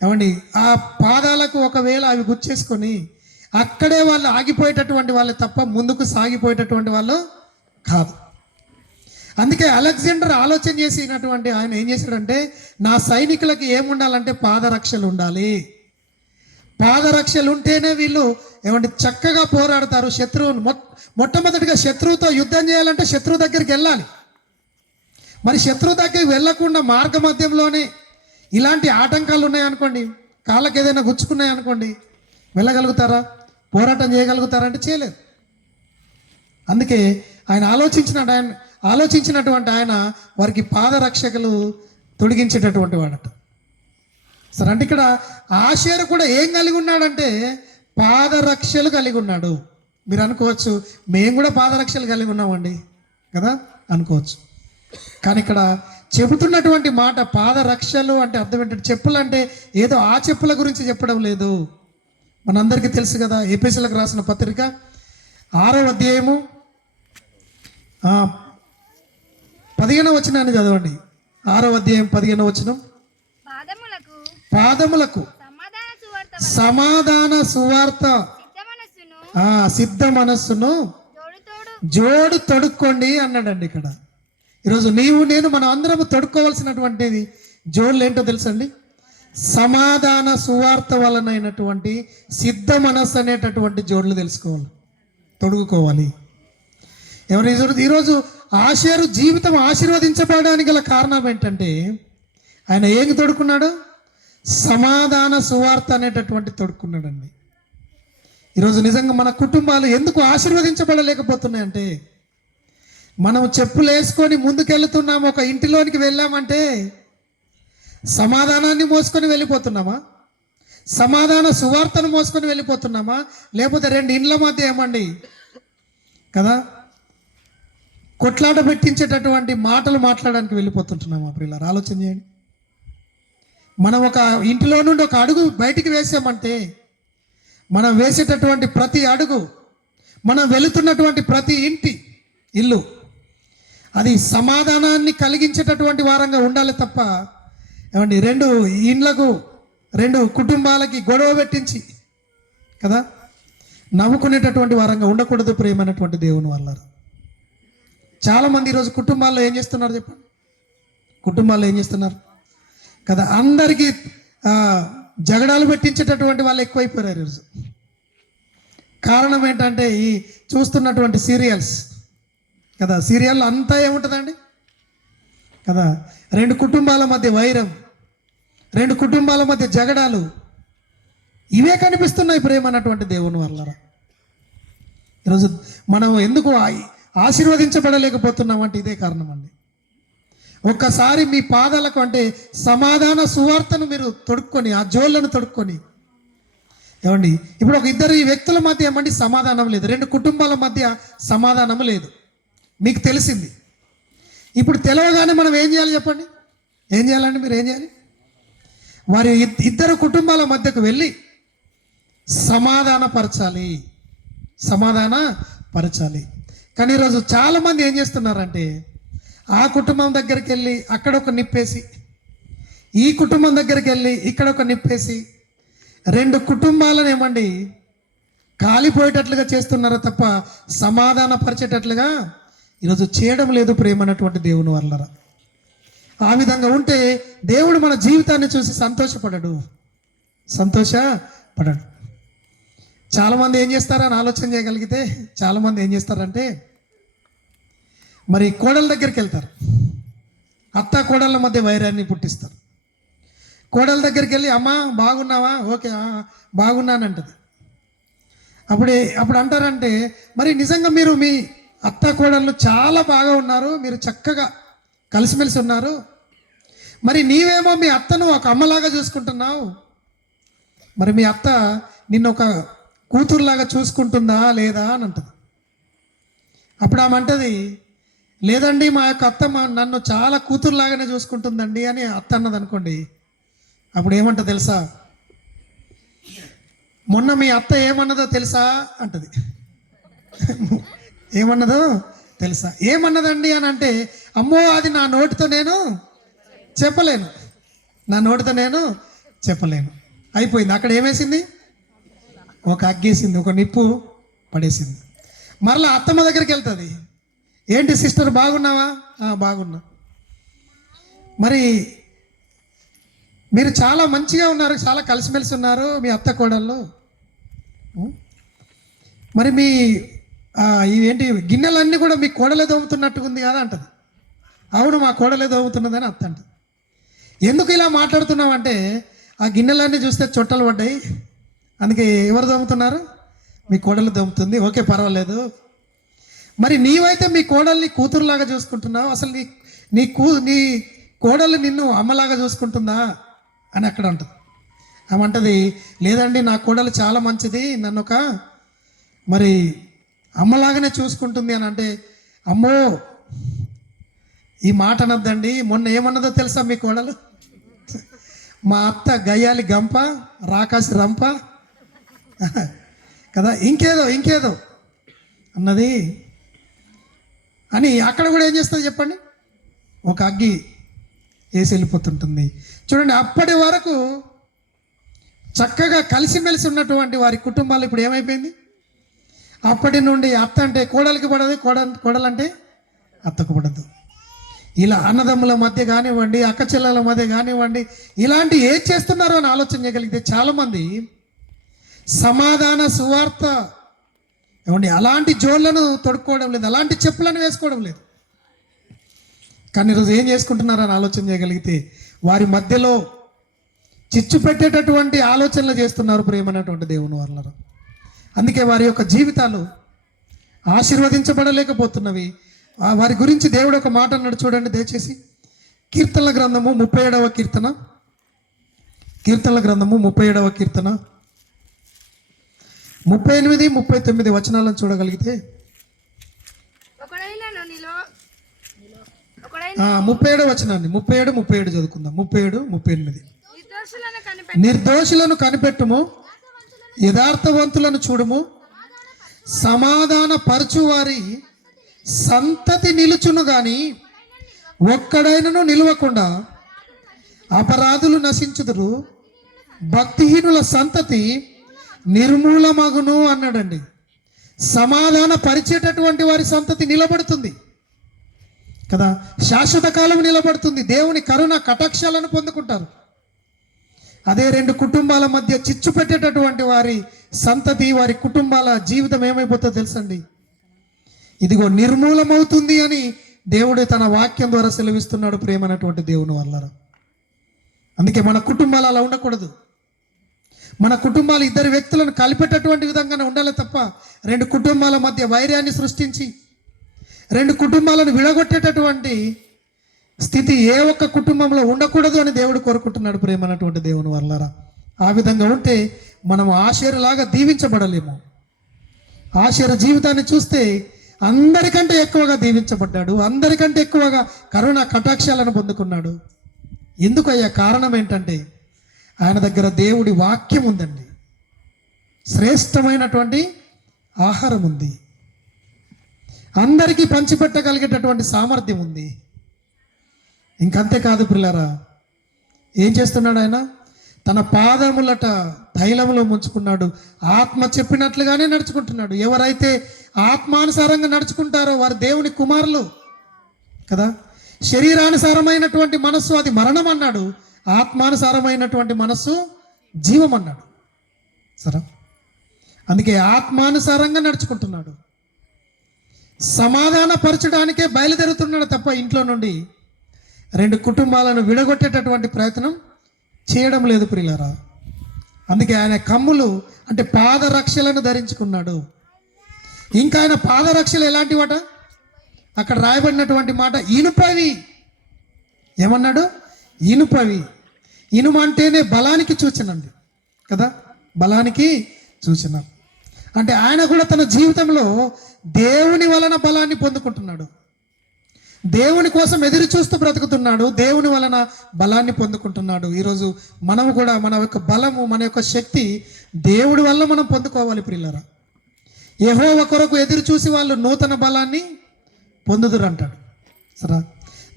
ఏమండి, ఆ పాదాలకు ఒకవేళ అవి గుచ్చేసుకొని అక్కడే వాళ్ళు ఆగిపోయేటటువంటి వాళ్ళు తప్ప ముందుకు సాగిపోయేటటువంటి వాళ్ళు కాదు. అందుకే అలెగ్జాండర్ ఆలోచన చేసినటువంటి ఆయన ఏం చేశాడంటే, నా సైనికులకి ఏముండాలంటే పాదరక్షలు ఉండాలి. పాదరక్షలు ఉంటేనే వీళ్ళు ఏమంటే చక్కగా పోరాడతారు. శత్రువును మొట్టమొదటిగా శత్రువుతో యుద్ధం చేయాలంటే శత్రువు దగ్గరికి వెళ్ళాలి. మరి శత్రువు దగ్గరికి వెళ్ళకుండా మార్గ మధ్యంలోనే ఇలాంటి ఆటంకాలు ఉన్నాయనుకోండి, కాళ్ళకి ఏదైనా గుచ్చుకున్నాయనుకోండి, వెళ్ళగలుగుతారా? పోరాటం చేయగలుగుతారా అంటే చేయలేదు. అందుకే ఆయన ఆలోచించినటువంటి ఆయన వారికి పాదరక్షకులు తొడిగించేటటువంటి వాడట. సరే, అంటే ఇక్కడ ఆషేరు కూడా ఏం కలిగి ఉన్నాడంటే పాదరక్షలు కలిగి ఉన్నాడు. మీరు అనుకోవచ్చు, మేము కూడా పాదరక్షలు కలిగి ఉన్నామండి కదా అనుకోవచ్చు. కానీ ఇక్కడ చెబుతున్నటువంటి మాట పాదరక్షలు అంటే అర్థం ఏంటంటే, చెప్పులు అంటే ఏదో ఆ చెప్పుల గురించి చెప్పడం లేదు. మనందరికీ తెలుసు కదా, ఎఫెసీయులకు రాసిన పత్రిక 6వ అధ్యాయము 15వ వచనాన్ని చదవండి. 6వ అధ్యాయం 15వ వచనం. పాదములకు సమాధాన సువార్త సిద్ధ మనస్సును జోడు తొడుక్కోండి అన్నాడండి. ఇక్కడ ఈరోజు నీవు నేను మనం అందరం తొడుక్కోవాల్సినటువంటిది జోడులు ఏంటో తెలుసండి? సమాధాన సువార్త వలనైనటువంటి సిద్ధ మనస్సు అనేటటువంటి జోడులు తెలుసుకోవాలి, తొడుగుకోవాలి. ఈరోజు ఆషేరు జీవితం ఆశీర్వదించబడడానికి గల కారణం ఏంటంటే, ఆయన ఏం తొడుక్కున్నాడు? సమాధాన సువార్త అనేటటువంటి తొడుక్కున్నాడండి. ఈరోజు నిజంగా మన కుటుంబాలు ఎందుకు ఆశీర్వదించబడలేకపోతున్నాయంటే, మనం చెప్పులు వేసుకొని ముందుకెళ్తున్నాము, ఒక ఇంటిలోనికి వెళ్ళామంటే సమాధానాన్ని మోసుకొని వెళ్ళిపోతున్నామా? సమాధాన సువార్తను మోసుకొని వెళ్ళిపోతున్నామా? లేకపోతే 2 ఇండ్ల మధ్య ఏమండి కదా కొట్లాట పెట్టించేటటువంటి మాటలు మాట్లాడడానికి వెళ్ళిపోతుంటున్నామా? ప్రియులారా, ఆలోచన చేయండి. మనం ఒక ఇంటిలో నుండి ఒక అడుగు బయటికి వేసామంటే, మనం వేసేటటువంటి ప్రతి అడుగు, మనం వెళుతున్నటువంటి ప్రతి ఇల్లు అది సమాధానాన్ని కలిగించేటటువంటి వారంగా ఉండాలి తప్ప, ఏమండి 2 ఇండ్లకు 2 కుటుంబాలకి గొడవ పెట్టించి కదా నవ్వుకునేటటువంటి వారంగా ఉండకూడదు. ప్రేమైనటువంటి దేవుని వల్ల చాలామంది ఈరోజు కుటుంబాల్లో ఏం చేస్తున్నారు చెప్పండి? కుటుంబాల్లో ఏం చేస్తున్నారు కదా, అందరికీ జగడాలు పెట్టించేటటువంటి వాళ్ళు ఎక్కువైపోయారు ఈరోజు. కారణం ఏంటంటే ఈ చూస్తున్నటువంటి సీరియల్స్ కదా. సీరియల్ అంతా ఏముంటుందండి కదా, రెండు కుటుంబాల మధ్య వైరం, రెండు కుటుంబాల మధ్య జగడాలు, ఇవే కనిపిస్తున్నాయి ప్రేమ అన్నటువంటి దేవుని వల్ల. ఈరోజు మనం ఎందుకు ఆశీర్వదించబడలేకపోతున్నాం అంటే ఇదే కారణం అండి. ఒక్కసారి మీ పాదాలకు అంటే సమాధాన సువార్తను మీరు తొడుక్కొని, ఆ జోళ్ళను తొడుక్కొని, ఏమండి ఇప్పుడు ఒక ఇద్దరు ఈ వ్యక్తుల మధ్య ఏమండి సమాధానం లేదు, రెండు కుటుంబాల మధ్య సమాధానం లేదు, మీకు తెలిసింది. ఇప్పుడు తెలవగానే మనం ఏం చేయాలి చెప్పండి? ఏం చేయాలండి? మీరు ఏం చేయాలి? వారి ఇద్దరు కుటుంబాల మధ్యకు వెళ్ళి సమాధానపరచాలి. కానీ ఈరోజు చాలామంది ఏం చేస్తున్నారంటే ఆ కుటుంబం దగ్గరికి వెళ్ళి అక్కడ ఒక నిప్పేసి, ఈ కుటుంబం దగ్గరికి వెళ్ళి ఇక్కడ ఒక నిప్పేసి, రెండు కుటుంబాలను ఏమండి కాలిపోయేటట్లుగా చేస్తున్నారో తప్ప సమాధానపరిచేటట్లుగా ఈరోజు చేయడం లేదు ప్రేమ అన్నటువంటి దేవుని వల్ల. ఆ విధంగా ఉంటే దేవుడు మన జీవితాన్ని చూసి సంతోషపడడు. చాలామంది ఏం చేస్తారని ఆలోచన చేయగలిగితే, చాలామంది ఏం చేస్తారంటే మరి కోడల దగ్గరికి వెళ్తారు, అత్త కోడళ్ళ మధ్య వైరాన్ని పుట్టిస్తారు. కోడల దగ్గరికి వెళ్ళి అమ్మా బాగున్నావా, ఓకే బాగున్నానంటది. అప్పుడు అంటారంటే మరి నిజంగా మీరు మీ అత్త కోడళ్ళు చాలా బాగా ఉన్నారు, మీరు చక్కగా కలిసిమెలిసి ఉన్నారు, మరి నీవేమో మీ అత్తను ఒక అమ్మలాగా చూసుకుంటున్నావు, మరి మీ అత్త నిన్ను ఒక కూతురులాగా చూసుకుంటుందా లేదా అని అంటది. అప్పుడు ఆమె అంటది, లేదండి మా యొక్క అత్త నన్ను చాలా కూతురులాగానే చూసుకుంటుందండి అని అత్త అన్నది అనుకోండి. అప్పుడు ఏమంటది తెలుసా? మొన్న మీ అత్త ఏమన్నదో తెలుసా అంటది. ఏమన్నదో తెలుసా? ఏమన్నదండి అని అంటే, అమ్మో అది నా నోటితో నేను చెప్పలేను. అయిపోయింది. అక్కడ ఏమేసింది? ఒక అగ్గేసింది, ఒక నిప్పు పడేసింది. మరలా అత్తమ్మ దగ్గరికి వెళ్తుంది, ఏంటి సిస్టర్ బాగున్నావా? బాగున్నా. మరి మీరు చాలా మంచిగా ఉన్నారు, చాలా కలిసిమెలిసి ఉన్నారు మీ అత్త కోడళ్ళు, మరి మీ ఇవేంటి గిన్నెలన్నీ కూడా మీ కోడలే దోముతున్నట్టుగా ఉంది కదా అంటది. అవును మా కోడలే దోముతున్నదని అత్త అంటది. ఎందుకు ఇలా మాట్లాడుతున్నావు అంటే, ఆ గిన్నెలన్నీ చూస్తే చొట్టలు పడ్డాయి, అందుకే ఎవరు దోముతున్నారు? మీ కోడలు దోముతుంది. ఓకే పర్వాలేదు. మరి నీవైతే మీ కోడల్ని కూతురులాగా చూసుకుంటున్నావు, అసలు నీ కోడలు నిన్ను అమ్మలాగా చూసుకుంటుందా అని అక్కడ ఉంటుంది. ఆమె అంటది, లేదండి నా కోడలు చాలా మంచిది, నన్ను ఒక మరి అమ్మలాగానే చూసుకుంటుంది అని అంటే, అమ్మో ఈ మాట అనద్దండి. మొన్న ఏమన్నదో తెలుసా మీ కోడలు? మా అత్త గయ్యాలి గంప, రాకాసి రంప కదా, ఇంకేదో అన్నది అని అక్కడ కూడా ఏం చేస్తుంది చెప్పండి? ఒక అగ్గి వేసి వెళ్ళిపోతుంటుంది. చూడండి, అప్పటి వరకు చక్కగా కలిసిమెలిసి ఉన్నటువంటి వారి కుటుంబాలు ఇప్పుడు ఏమైపోయింది? అప్పటి నుండి అత్త అంటే కోడలికి పడదు, కోడలంటే అత్తకు పడదు. ఇలా అన్నదమ్ముల మధ్య కానివ్వండి, అక్క చెల్లెల మధ్య కానివ్వండి, ఇలాంటి ఏం చేస్తున్నారో అని ఆలోచన చేయగలిగితే చాలామంది సమాధాన సువార్త ఏమండి అలాంటి జోళ్ళను తొడుక్కోవడం లేదు, అలాంటి చెప్పులను వేసుకోవడం లేదు. కానీ ఈరోజు ఏం చేసుకుంటున్నారో అని ఆలోచన చేయగలిగితే వారి మధ్యలో చిచ్చు పెట్టేటటువంటి ఆలోచనలు చేస్తున్నారు ప్రేమనేటువంటి దేవుని వల్ల. అందుకే వారి యొక్క జీవితాలు ఆశీర్వదించబడలేకపోతున్నవి. వారి గురించి దేవుడు ఒక మాట అన్నాడు చూడండి దయచేసి. కీర్తనల గ్రంథము 37వ కీర్తన, 38, 39 వచనాలను చూడగలిగితే 37వ వచనాన్ని 37 చదువుకుందాం. 37, 38. నిర్దోషులను కనిపెట్టుము, యథార్థవంతులను చూడుము, సమాధాన పరచు వారి సంతతి నిలుచును గాని ఒక్కడైనను నిలవకుండా అపరాధులు నశించుదురు, భక్తిహీనుల సంతతి నిర్మూలమగును అన్నాడండి. సమాధాన పరిచేటటువంటి వారి సంతతి నిలబడుతుంది కదా, శాశ్వత కాలం నిలబడుతుంది. దేవుని కరుణ కటాక్షాలను పొందుకుంటారు. అదే రెండు కుటుంబాల మధ్య చిచ్చు పెట్టేటటువంటి వారి సంతతి, వారి కుటుంబాల జీవితం ఏమైపోతుందో తెలుసండి. ఇదిగో నిర్మూలమవుతుంది అని దేవుడు తన వాక్యం ద్వారా సెలవిస్తున్నాడు. ప్రేమైనటువంటి దేవుని వల్ల అందుకే మన కుటుంబాలు అలా ఉండకూడదు. మన కుటుంబాలు ఇద్దరు వ్యక్తులను కలిపేటటువంటి విధంగానే ఉండాలి తప్ప రెండు కుటుంబాల మధ్య వైర్యాన్ని సృష్టించి రెండు కుటుంబాలను విడగొట్టేటటువంటి స్థితి ఏ ఒక్క కుటుంబంలో ఉండకూడదు అని దేవుడు కోరుకుంటున్నాడు. ప్రేమైనటువంటి దేవుని వల్లరా ఆ విధంగా ఉంటే మనం ఆషేరులాగా దీవించబడలేము. ఆషేరు జీవితాన్ని చూస్తే అందరికంటే ఎక్కువగా దీవించబడ్డాడు, అందరికంటే ఎక్కువగా కరుణ కటాక్షాలను పొందుకున్నాడు. ఎందుకయ్యా? కారణం ఏంటంటే ఆయన దగ్గర దేవుడి వాక్యం ఉందండి, శ్రేష్టమైనటువంటి ఆహారం ఉంది, అందరికీ పంచిపెట్టగలిగేటటువంటి సామర్థ్యం ఉంది. ఇంకంతేకాదు పిల్లరా, ఏం చేస్తున్నాడు ఆయన? తన పాదములట తైలములో ముంచుకున్నాడు. ఆత్మ చెప్పినట్లుగానే నడుచుకుంటున్నాడు. ఎవరైతే ఆత్మానుసారంగా నడుచుకుంటారో వారు దేవుని కుమారులు కదా. శరీరానుసారమైనటువంటి మనస్సు అది మరణం అన్నాడు, ఆత్మానుసారమైనటువంటి మనస్సు జీవం అన్నాడు. సరే, అందుకే ఆత్మానుసారంగా నడుచుకుంటున్నాడు. సమాధానపరచడానికే బయలుదేరుతున్నాడు తప్ప ఇంట్లో నుండి రెండు కుటుంబాలను విడగొట్టేటటువంటి ప్రయత్నం చేయడం లేదు ప్రియులారా. అందుకే ఆయన కమ్ములు అంటే పాదరక్షలను ధరించుకున్నాడు. ఇంకా ఆయన పాదరక్షలు ఎలాంటివట? అక్కడ రాయబడినటువంటి మాట ఇనుపవి. ఏమన్నాడు? ఇనుపవి. ఇనుము అంటేనే బలానికి సూచనండి కదా, బలానికి సూచన. అంటే ఆయన కూడా తన జీవితంలో దేవుని వలన బలాన్ని పొందుకుంటున్నాడు, దేవుని కోసం ఎదురు చూస్తూ బ్రతుకుతున్నాడు, దేవుని వలన బలాన్ని పొందుకుంటున్నాడు. ఈరోజు మనము కూడా మన యొక్క బలము, మన యొక్క శక్తి దేవుడి వల్ల మనం పొందుకోవాలి ప్రియులారా. యెహోవా కొరకు ఎదురు చూసి వాళ్ళు నూతన బలాన్ని పొందుదురు అంటాడు. సరే,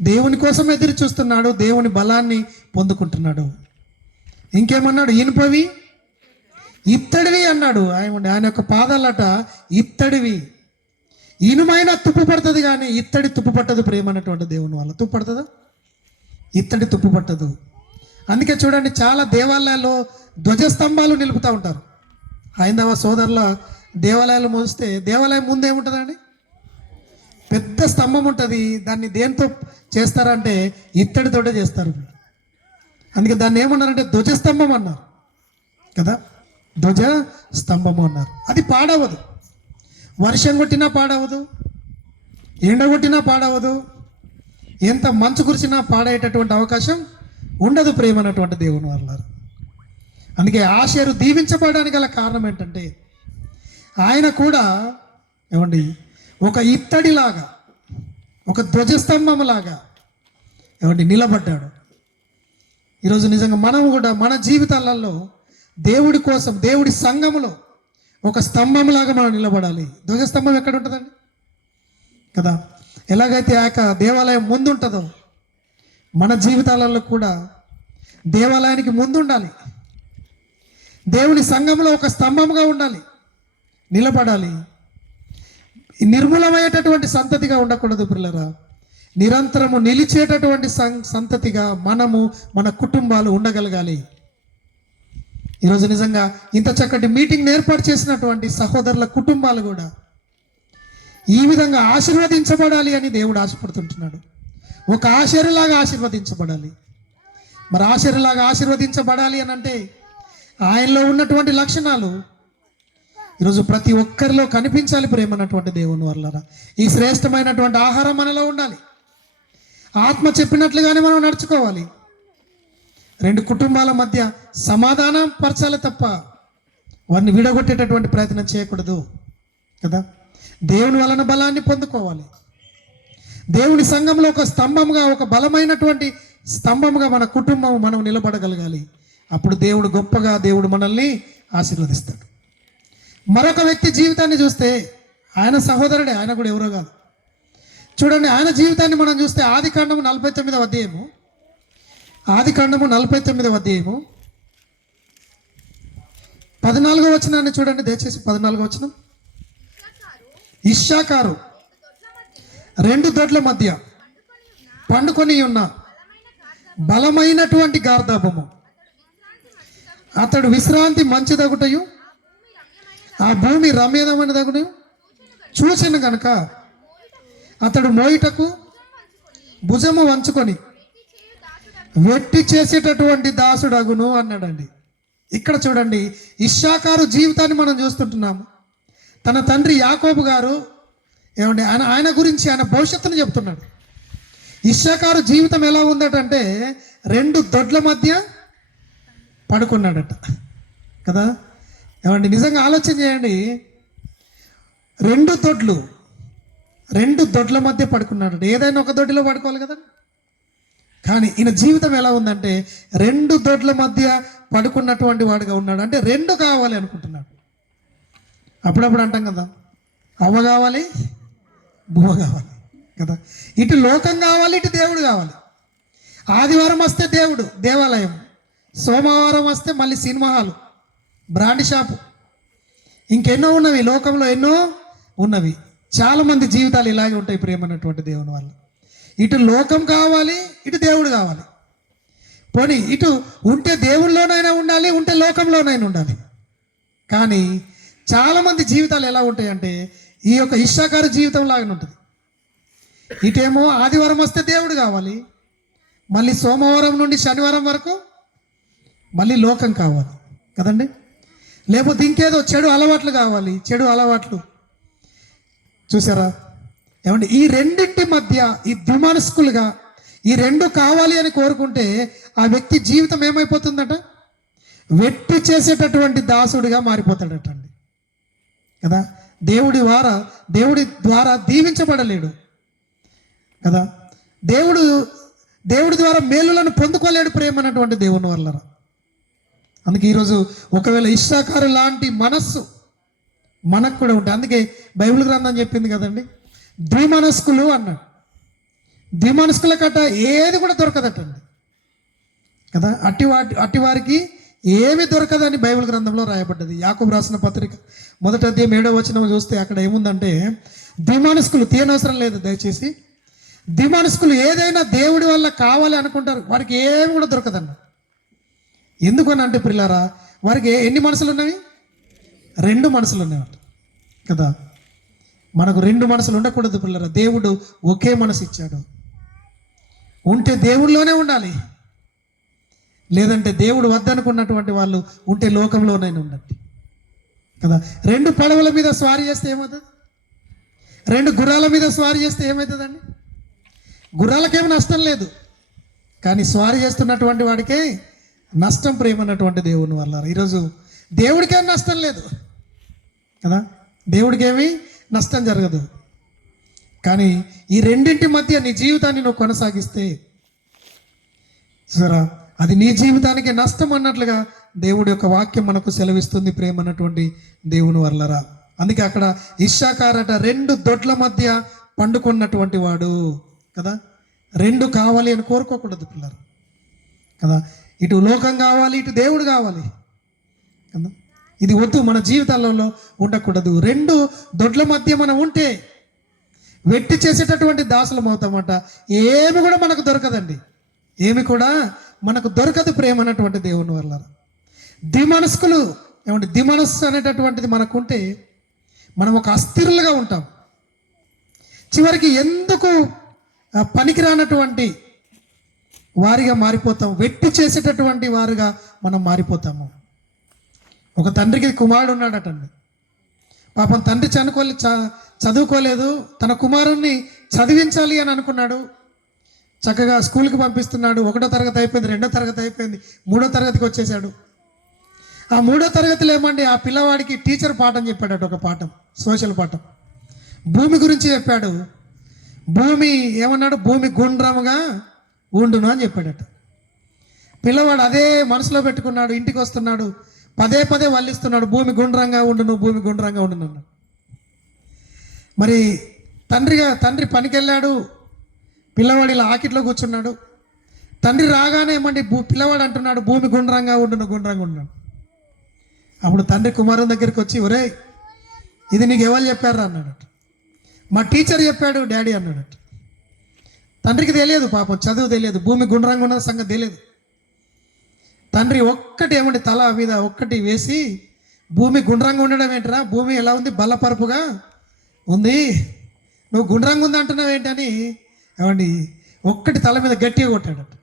దేవుని కోసం ఎదురు చూస్తున్నాడు, దేవుని బలాన్ని పొందుకుంటున్నాడు. ఇంకేమన్నాడు? ఇనుపవి ఇత్తడివి అన్నాడు. ఆయన యొక్క పాదాలట ఇత్తడివి. ఇనుమైన తుప్పు పడుతుంది కానీ ఇత్తడి తుప్పు పట్టదు. ప్రేమైనటువంటి దేవుని వల్ల తుప్పు పడుతుందా? ఇత్తడి తుప్పు పట్టదు. అందుకే చూడండి, చాలా దేవాలయాల్లో ధ్వజస్తంభాలు నిలుపుతూ ఉంటారు. హైందవ సోదరుల దేవాలయాలు మోస్తే దేవాలయం ముందు ఏముంటుందండి? పెద్ద స్తంభం ఉంటుంది. దాన్ని దేంతో చేస్తారంటే ఇత్తడితోటే చేస్తారు. అందుకే దాన్ని ఏమన్నారంటే ధ్వజస్తంభం అన్నారు కదా, ధ్వజ స్తంభము అన్నారు. అది పాడవదు, వర్షం కొట్టినా పాడవదు, ఎండ కొట్టినా పాడవదు, ఎంత మంచు కురిసినా పాడేటటువంటి అవకాశం ఉండదు. ప్రేమైనటువంటి దేవుని వల్ల. అందుకే ఆషేరు దీవించబడడానికి గల కారణం ఏంటంటే ఆయన కూడా ఏమండి ఒక ఇత్తడిలాగా, ఒక ధ్వజస్తంభంలాగా ఏమండి నిలబడ్డాడు. ఈరోజు నిజంగా మనం కూడా మన జీవితాలలో దేవుడి కోసం, దేవుడి సంఘములో ఒక స్తంభంలాగా మనం నిలబడాలి. ధ్వజస్తంభం ఎక్కడ ఉంటుందండి కదా, ఎలాగైతే ఆ యొక్క దేవాలయం ముందు ఉంటుందో మన జీవితాలలో కూడా దేవాలయానికి ముందు ఉండాలి. దేవుని సంఘంలో ఒక స్తంభంగా ఉండాలి, నిలబడాలి. నిర్మూలమయ్యేటటువంటి సంతతిగా ఉండకూడదు పిల్లరా. నిరంతరము నిలిచేటటువంటి సంతతిగా మనము, మన కుటుంబాలు ఉండగలగాలి. ఈరోజు నిజంగా ఇంత చక్కటి మీటింగ్ ఏర్పాటు చేసినటువంటి సహోదరుల కుటుంబాలు కూడా ఈ విధంగా ఆశీర్వదించబడాలి అని దేవుడు ఆశపడుతుంటున్నాడు. ఒక ఆశీర్లాగా ఆశీర్వదించబడాలి. మరి ఆశీర్లాగా ఆశీర్వదించబడాలి అని అంటే ఆయనలో ఉన్నటువంటి లక్షణాలు ఈరోజు ప్రతి ఒక్కరిలో కనిపించాలి. ప్రేమన్నటువంటి దేవుని వల్ల ఈ శ్రేష్టమైనటువంటి ఆహారం మనలో ఉండాలి. ఆత్మ చెప్పినట్లుగానే మనం నడుచుకోవాలి. రెండు కుటుంబాల మధ్య సమాధానం పరచాలి తప్ప వారిని విడగొట్టేటటువంటి ప్రయత్నం చేయకూడదు కదా. దేవుని వలన బలాన్ని పొందుకోవాలి. దేవుని సంఘంలో ఒక స్తంభంగా, ఒక బలమైనటువంటి స్తంభంగా మన కుటుంబం మనం నిలబడగలగాలి. అప్పుడు దేవుడు గొప్పగా, దేవుడు మనల్ని ఆశీర్వదిస్తాడు. మరొక వ్యక్తి జీవితాన్ని చూస్తే ఆయన సహోదరుడే, ఆయన కూడా ఎవరో కాదు. చూడండి, ఆయన జీవితాన్ని మనం చూస్తే ఆదికాండము 49వ అధ్యాయము, ఆదికాండము 49వ అధ్యాయము 14వ వచనాన్ని చూడండి దయచేసి. 14వ వచనం. ఇశ్శాఖారు 2 దొడ్ల మధ్య పండుకొని ఉన్న బలమైనటువంటి గార్ధాబము అతడు విశ్రాంతి మంచిదగుటయు ఆ భూమి రమ్యదమైనదగును చూసిన గనుక అతడు మోయిటకు భుజము వంచుకొని వెట్టి చేసేటటువంటి దాసుడగును అన్నాడండి. ఇక్కడ చూడండి, ఇశ్శాఖారు జీవితాన్ని మనం చూస్తుంటున్నాము. తన తండ్రి యాకోబు గారు ఏమండి ఆయన గురించి ఆయన భవిష్యత్తును చెప్తున్నాడు. ఇశ్శాఖారు జీవితం ఎలా ఉందటంటే 2 దొడ్ల మధ్య పడుకున్నాడట కదా. ఏమండి నిజంగా ఆలోచన చేయండి, 2 దొడ్ల మధ్య పడుకున్నాడట. ఏదైనా ఒక దొడ్డిలో పడుకోవాలి కదా. కానీ ఈయన జీవితం ఎలా ఉందంటే 2 దొడ్ల మధ్య పడుకున్నటువంటి వాడుగా ఉన్నాడు. అంటే 2 కావాలి అనుకుంటున్నాడు. అప్పుడప్పుడు అంటాం కదా, అవ్వ కావాలి, బువ్వ కావాలి కదా. ఇటు లోకం కావాలి, ఇటు దేవుడు కావాలి. ఆదివారం వస్తే దేవుడు దేవాలయం, సోమవారం వస్తే మళ్ళీ సినిమా హాలు, బ్రాండ్ షాపు, ఇంకెన్నో ఉన్నవి లోకంలో, ఎన్నో ఉన్నవి. చాలామంది జీవితాలు ఇలాగే ఉంటాయి ప్రేమన్నటువంటి దేవుని వల్ల. ఇటు లోకం కావాలి, ఇటు దేవుడు కావాలి. పోనీ ఇటు ఉంటే దేవుళ్ళలోనైనా ఉండాలి, ఉంటే లోకంలోనైనా ఉండాలి. కానీ చాలామంది జీవితాలు ఎలా ఉంటాయంటే ఈ యొక్క ఇశ్శాఖారు జీవితం లాగానే ఉంటుంది. ఇటేమో ఆదివారం వస్తే దేవుడు కావాలి, మళ్ళీ సోమవారం నుండి శనివారం వరకు మళ్ళీ లోకం కావాలి కదండి. లేకపోతే ఇంకేదో చెడు అలవాట్లు కావాలి, చెడు అలవాట్లు. చూసారా ఏమండి, ఈ రెండింటి మధ్య ఈ దుమానస్కులుగా ఈ 2 కావాలి అని కోరుకుంటే ఆ వ్యక్తి జీవితం ఏమైపోతుందట, వెట్టి చేసేటటువంటి దాసుడిగా మారిపోతాడటండి కదా. దేవుడి ద్వారా దీవించబడలేడు కదా. దేవుడి ద్వారా మేలులను పొందుకోలేడు ప్రేమ అన్నటువంటి దేవుని వల్ల. అందుకే ఈరోజు ఒకవేళ ఇశ్శాఖారు లాంటి మనస్సు మనకు కూడా ఉంటుంది. అందుకే బైబిల్ గ్రంథం చెప్పింది కదండి, ద్విమనస్కులు అన్నాడు. ద్విమనస్కుల కట్ట ఏది కూడా దొరకదటండి కదా. అట్టివారికి ఏమి దొరకదని బైబిల్ గ్రంథంలో రాయబడ్డది. యాకోబు రాసిన పత్రిక 1వ అధ్యాయం 7వ వచనం చూస్తే అక్కడ ఏముందంటే, ద్విమనస్కులు తీయనవసరం లేదు దయచేసి, ద్విమనస్కులు ఏదైనా దేవుడి వల్ల కావాలి అనుకుంటారు, వారికి ఏమి కూడా దొరకదన్న. ఎందుకని అంటే పిల్లారా, వారికి ఎన్ని మనసులు ఉన్నవి? 2 మనసులు ఉన్నాయట కదా. మనకు 2 మనసులు ఉండకూడదు పిల్లరా. దేవుడు ఒకే మనసు ఇచ్చాడు. ఉంటే దేవుడిలోనే ఉండాలి, లేదంటే దేవుడు వద్దనుకున్నటువంటి వాళ్ళు ఉంటే లోకంలోనైనా ఉండండి కదా. 2 పడవల మీద స్వారీ చేస్తే ఏమవుతుంది? 2 గుర్రాల మీద స్వారీ చేస్తే ఏమవుతుందండి? గుర్రాలకేమీ నష్టం లేదు, కానీ స్వారీ చేస్తున్నటువంటి వాడికే నష్టం ప్రేమ అన్నటువంటి దేవుని వల్ల. ఈరోజు దేవుడికేం నష్టం లేదు కదా, దేవుడికేమీ నష్టం జరగదు. కానీ ఈ రెండింటి మధ్య నీ జీవితాన్ని నువ్వు కొనసాగిస్తే సరే అది నీ జీవితానికి నష్టం అన్నట్లుగా దేవుడి యొక్క వాక్యం మనకు సెలవిస్తుంది ప్రేమ అన్నటువంటి దేవుని వల్లరా. అందుకే అక్కడ ఇశ్శాఖారట 2 దొడ్ల మధ్య పండుకున్నటువంటి వాడు కదా. 2 కావాలి అని కోరుకోకూడదు పిల్లలు కదా. ఇటు లోకం కావాలి, ఇటు దేవుడు కావాలి కదా. ఇది వద్దు, మన జీవితాలలో ఉండకూడదు. 2 దొడ్ల మధ్య మనం ఉంటే వెట్టి చేసేటటువంటి దాసులం అవుతామట. ఏమి కూడా మనకు దొరకదండి, ఏమి కూడా మనకు దొరకదు ప్రేమ అన్నటువంటి దేవుని వల్ల. ద్విమనస్కులు ఏమంటే ద్విమనస్సు అనేటటువంటిది మనకుంటే మనం ఒక అస్థిరులుగా ఉంటాం. చివరికి ఎందుకు పనికిరానటువంటి వారిగా మారిపోతాం, వెట్టి చేసేటటువంటి వారుగా మనం మారిపోతాము. ఒక తండ్రికి కుమారుడు ఉన్నాడటండి. పాపం తండ్రి చదువుకోలేదు, తన కుమారుణ్ణి చదివించాలి అని అనుకున్నాడు. చక్కగా స్కూల్కి పంపిస్తున్నాడు. 1వ తరగతి అయిపోయింది, 2వ తరగతి అయిపోయింది, 3వ తరగతికి వచ్చేసాడు. ఆ 3వ తరగతిలో ఏమండి ఆ పిల్లవాడికి టీచర్ పాఠం చెప్పాడట, ఒక పాఠం, సోషల్ పాఠం, భూమి గురించి చెప్పాడు. భూమి ఏమన్నాడు, భూమి గుండ్రముగా ఉండును అని చెప్పాడట. పిల్లవాడు అదే మనసులో పెట్టుకున్నాడు. ఇంటికి వస్తున్నాడు, పదే వల్లిస్తున్నాడు, భూమి గుండ్రంగా ఉండును, భూమి గుండ్రంగా ఉండును అన్నాడు. మరి తండ్రి పనికి వెళ్ళాడు, పిల్లవాడు ఇలా ఆకిట్లో కూర్చున్నాడు. తండ్రి రాగానే ఏమండి పిల్లవాడు అంటున్నాడు, భూమి గుండ్రంగా ఉండును, గుండ్రంగా ఉండును. అప్పుడు తండ్రి కుమారుని దగ్గరికి వచ్చి, ఒరే ఇది నీకు ఎవరు చెప్పారా అన్నాడట. మా టీచర్ చెప్పాడు డాడీ అన్నాడట. తండ్రికి తెలియదు, పాపం చదువు తెలియదు, భూమి గుండ్రంగా ఉన్న సంగతి తెలియదు. తండ్రి ఒక్కటి ఏమండి తల మీద ఒక్కటి వేసి, భూమి గుండ్రంగా ఉండడం ఏంటరా, భూమి ఎలా ఉంది, బల్లపరుపుగా ఉంది, నువ్వు గుండ్రంగా ఉంది అంటున్నావు ఏంటని ఏమండి ఒక్కటి తల మీద గట్టిగా కొట్టాడట.